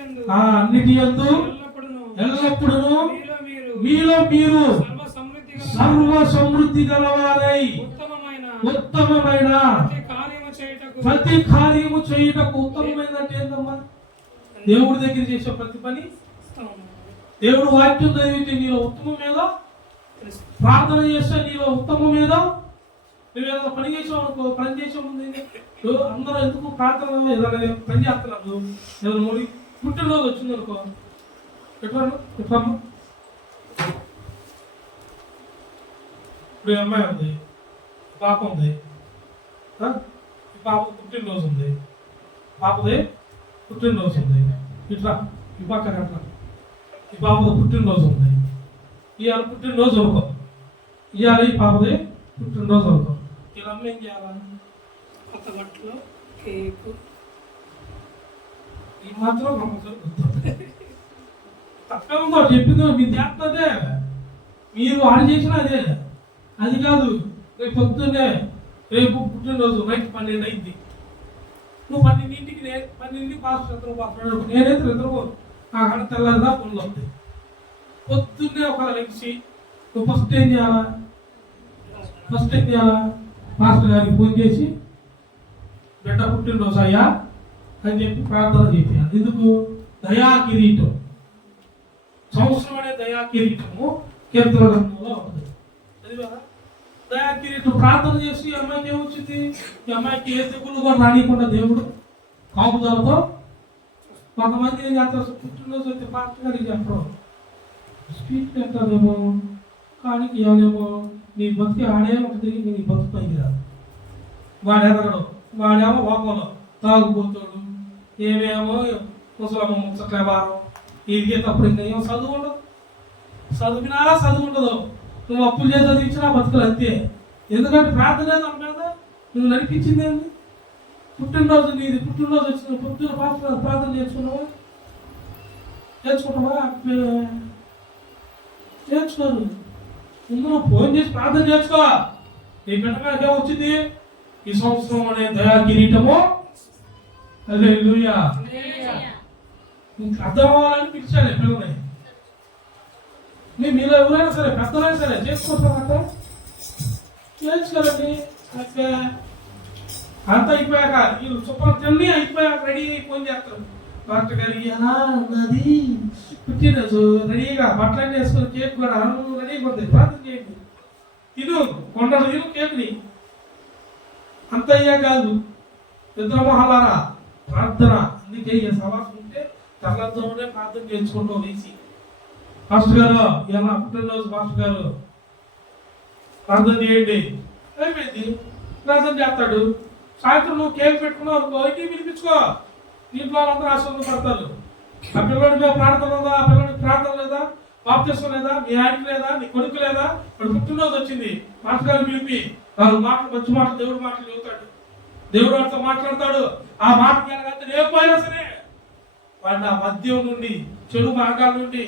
యందు ఎల్లప్పుడూ మీలో మీరు సర్వ సమృద్ధి గలవారై ఉత్తమమైన ప్రతి కార్యము చేయుటకు. ఉత్తమమైన అంటే ఏంటమ్మా? దేవుడి దగ్గర చేసే ప్రతి పని. దేవుడు వాక్యం చదివితే నీలో ఉత్తమం మీద, ప్రార్థన చేస్తే నీలో ఉత్తమం మీద. నువ్వు ఏదైనా పని చేసావు అనుకో, పని చేసే ముందు అందరూ ఎందుకు ప్రార్థన ఏదైనా పని చేస్తున్నారు. ఏదైనా మూడి పుట్టినరోజు వచ్చింది అనుకో, ఎట్లా ఇప్పుడు అమ్మాయి ఉంది, పాప ఉంది, ఈ పాపకు పుట్టినరోజు ఉంది, పాపది పుట్టినరోజు ఉంది. ఇట్లా ఈ పక్క అట్లా ఈ పాపకు పుట్టినరోజు ఉంది. ఇవాళ పుట్టినరోజు అనుకో, ఇవాళ ఈ పాపది పుట్టినరోజు అనుకో, ఇలా అమ్మ ఏం చేయాలా? కొత్త బట్టలు, కేకు, ఈ మాత్రం కంపల్సరీ గుర్తుంది. తప్పేమో చెప్పింది మీరు చేస్తుందే, మీరు ఆడ చేసిన అదే. అది కాదు, రేపు పొద్దున్నే రేపు పుట్టినరోజు నైట్ 12 అయింది, నువ్వు 12ంటికి 12ంటికి పాస్ నిద్రపోతున్నాడు, నేనైతే నిద్రపోను, ఆ గంట తెల్లదా ఫోన్లో వస్తాయి. పొద్దున్నే ఒక లెక్సి నువ్వు ఫస్ట్ ఏం చేయాలా? మాస్టర్ గారికి ఫోన్ చేసి బిడ్డ పుట్టినరోజు అయ్యా అని చెప్పి ప్రార్థన చేయాలి. ఎందుకు? దయా కిరీటం, సంవత్సరం అనే దయా కిరీటము కీర్తన గ్రంథంలో ఉంటుంది. చదివారా? దయా కిరీటం ప్రార్థన చేసి ఈ అమ్మాయికి ఏమొచ్చింది? ఈ అమ్మాయికి ఏ తెగులు కూడా రానియకుండా దేవుడు కాపుదలతో. కొంతమంది ఏం చేస్తారు, పుట్టినరోజు అయితే పాస్టర్ గారికి చెప్పడం, స్పీచ్ పెట్టాలేమో కానీ ఇవ్వాలేమో, నీ బతికి ఆడే ఒక తిరిగి నీ బతుకు పైకి రాదు. వాడు ఎదగడం, వాడేమో లోపల తాగుపోతాడు, ఏమేమో ముసలమ్మ ముచ్చట్లే వారం ఇదిగేటప్పుడు ఇంకా ఏమో చదువు ఉండదు, చదువుకున్నా చదువు ఉండదు, నువ్వు అప్పులు చేసి చదివించినా బతుకులు అంతే. ఎందుకంటే ప్రార్థన లేదు అమ్మ మీద, నువ్వు నడిపించింది ఏంది? పుట్టినరోజు నీది, పుట్టినరోజు వచ్చిన పొద్దున ప్రార్థన నేర్చుకున్నావా? నేర్చుకోరు. ఇందులో ఫోన్ చేసి ప్రార్థన చేసుకో. నీ బిడ్డ మీద ఏమొచ్చింది? ఈ సంవత్సరం అనే దయా కిరీటము. హల్లెలూయా. నీకు అర్థం అవ్వాలని పిలిచాను పిల్లల్ని. మీలో ఎవరైనా సరే పెద్దలైనా సరే చేసుకోవచ్చన్నమాట, చేసుకోవాలండి. అంతా అయిపోయాక వీళ్ళు శుభ్రం తిని అయిపోయాక రెడీ అయిపోయి చేస్తారు. డాక్టర్ గారు ఎలా ఉన్నది పుట్టినరోజు, రెడీగా బట్టలన్నీ వేసుకొని కేక్ కూడా రెడీగా ఉంది, ప్రార్థన చేయండి, తిను కొండలు తిను కేక్ని. అంత అయ్యా కాదు, ఇద్దరు మహాలారా ప్రార్థన. అందుకే ఈ సవాసం ఉంటే తెల్లతోనే ప్రార్థన చేయించుకుంటాం వేసి. పాస్టర్ గారు ఇలా పుట్టినరోజు, పాస్టర్ గారు ప్రార్థన చేయండి, అయిపోయింది. ప్రార్థన చేస్తాడు. సాయంత్రం నువ్వు కేక్ పెట్టుకున్నావు అనుకో, ఇంటికి పిలిపించుకో, ఇంట్లో వాళ్ళందరూ ఆశీర్వదపడతారు. ఆ పిల్లడి మీద ప్రార్థన ఉందా? ఆ పిల్లడికి ప్రార్థన లేదా? బాప్తిస్మం లేదా? మీ ఆయనకి లేదా? నీ కొడుకు లేదా? వాడు పుట్టినరోజు వచ్చింది, మాస్టర్ గారు పిలిపి 4 మాటలు, మంచి మాటలు, దేవుడు మాటలు చెబుతాడు, దేవుడు వాడితో మాట్లాడతాడు. ఆ మాటకి ఎలాగైతే రేపోయినా సరే వాడిని ఆ మద్యం నుండి, చెడు మార్గాల నుండి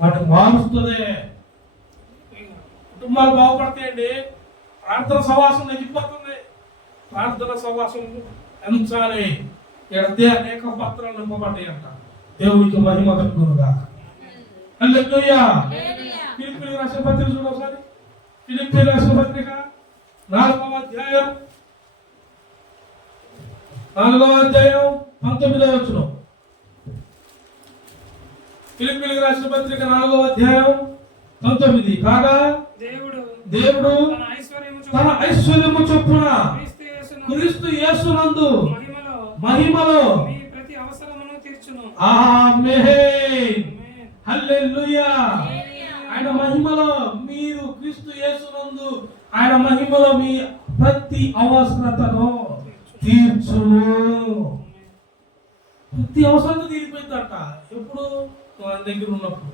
వాడిని మారుస్తుంది. కుటుంబాలు బాగుపడతాయండి. ప్రార్థన సవాసం నెగ్గిపోతుంది. ప్రార్థన సవాసం ఎంచాలి. ఎడతే అనేక పత్రాలు నింపబడ్డాయి అంట. దేవుడికి మహిమ కలుగునుగా. హల్లెలూయా. ఫిలిప్పీయులకు రాసిన పత్రిక చూడు ఒకసారి. ఫిలిప్పీయులకు రాసిన పత్రిక 4వ అధ్యాయం 19వ వచనం. ఫిలిప్పీయులకు రాసిన పత్రిక 4వ అధ్యాయం 19. కాగా దేవుడు తన ఐశ్వర్యము చొప్పున క్రీస్తు యేసునందు మహిమలో ప్రతి అవసరమును తీర్చును. ఆమేన్. హల్లెలూయా. ఆయన మహిమలో మీరు క్రీస్తు యేసునందు ఆయన మహిమలో మీ ప్రతి అవసరతను తీర్చును. ప్రతి అవసరం తీరిపోయిందంట. ఎప్పుడు? ఆయన దగ్గర ఉన్నప్పుడు,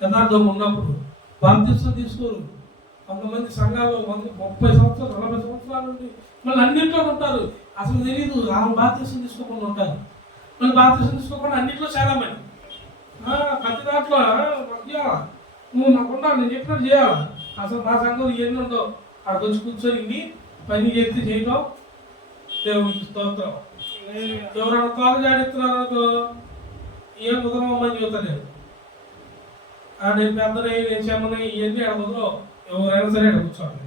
యథార్థం ఉన్నప్పుడు. బాప్తిస్మం తీసుకోరు. కొంతమంది సంఘాల్లో 30 సంవత్సరాలు 40 సంవత్సరాల నుండి మళ్ళీ అన్నింటిలో ఉంటారు, అసలు తెలియదు. బాప్తిస్మం తీసుకోకుండా ఉంటారు. మళ్ళీ బాప్తిస్మం తీసుకోకుండా అన్నింటిలో చాలా మంది. ప్రతి దాంట్లో నువ్వు నాకుండా నేను చెప్పినట్టు చేయాలి. అసలు నా సంఘం ఇవన్నీ ఉండవు. అక్కడికి వచ్చి కూర్చొని ఇన్ని పని చేస్తే చేయటం దేవుడికి స్తోత్రం. ఎవరైనా తోక జాడిస్తున్నారు అనుకో, ఏం కుదరమని చెబుతా నేను. నేను పెద్దనే, నేను చెమ్మని, ఇవన్నీ అక్కడ కుదరవు. ఎవరైనా సరే అక్కడ కూర్చోండి.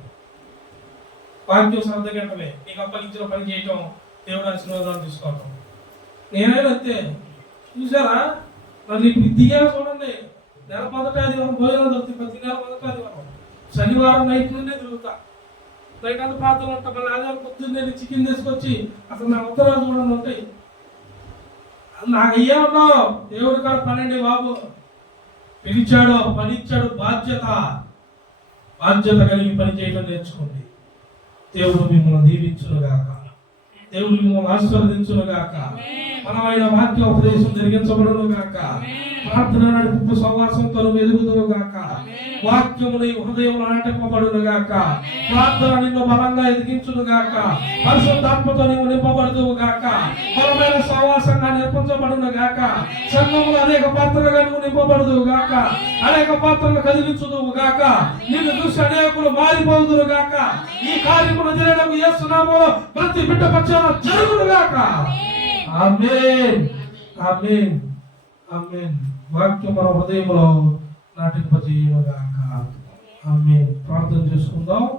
వాక్యం శ్రద్ధ గంటమే, నీకు అప్పగించిన పని చేయటం, దేవుడు ఆశీర్వాదాలు తీసుకోవటం. నేనైనా అంతే. చూసారా, మరి ఇప్పుడు దిగా చూడండి. నెల 1వ ఆదివారం భోజనం దొరుకుతుంది. ప్రతి నెల 1వ ఆదివారం శనివారం నైట్ నుండే తిరుగుతా. నైట్ అంతా ప్రార్థనలు ఉంటాం. మళ్ళీ ఆదివారం పొద్దున్నే చికెన్ తీసుకొచ్చి అసలు నా ఉత్తరాలు చూడండి ఉంటాయి. నాకు అయ్యే ఉన్నావు. దేవుడి కాడ పనండి బాబు. పిలిచాడు, పని ఇచ్చాడు. బాధ్యత కలిగి పని చేయడం నేర్చుకోండి. దేవుడు మిమ్మల్ని దీవించునుగాక. దేవుడు మిమ్మల్ని ఆశీర్వదించునుగాక. మనమైన వాక్య ఉపదేశం జరిగించబడునుగాక. ప్రార్థన నడిపింపు సహవాసంతో ఎదుగుదువు గాక. వాక్యము నీ హృదయంలో నాటకపడును గాక. ప్రార్థన నిన్ను బలంగా ఎదిగించును గాక. పరిశుద్ధాత్మతో నీవు నింపబడుదువు గాక. బలమైన సహవాసంగా నిర్మించబడును గాక. సంఘములో అనేక పాత్రలుగా నువ్వు నింపబడుదువు గాక. అనేక పాత్రలు కదిలించుదువు గాక. నిన్ను చూసి అనేకులు మారిపోదురు గాక. ఈ కార్యమును చేయడం యేసు నామములో ప్రతి బిడ్డ పక్షాన జరుగును గాక. ఆమేన్, ఆమేన్, ఆమేన్. వాక్యం మన హృదయంలో నాటింపజేయును గాక. ఆమేన్. ప్రార్థన చేసుకుందాం.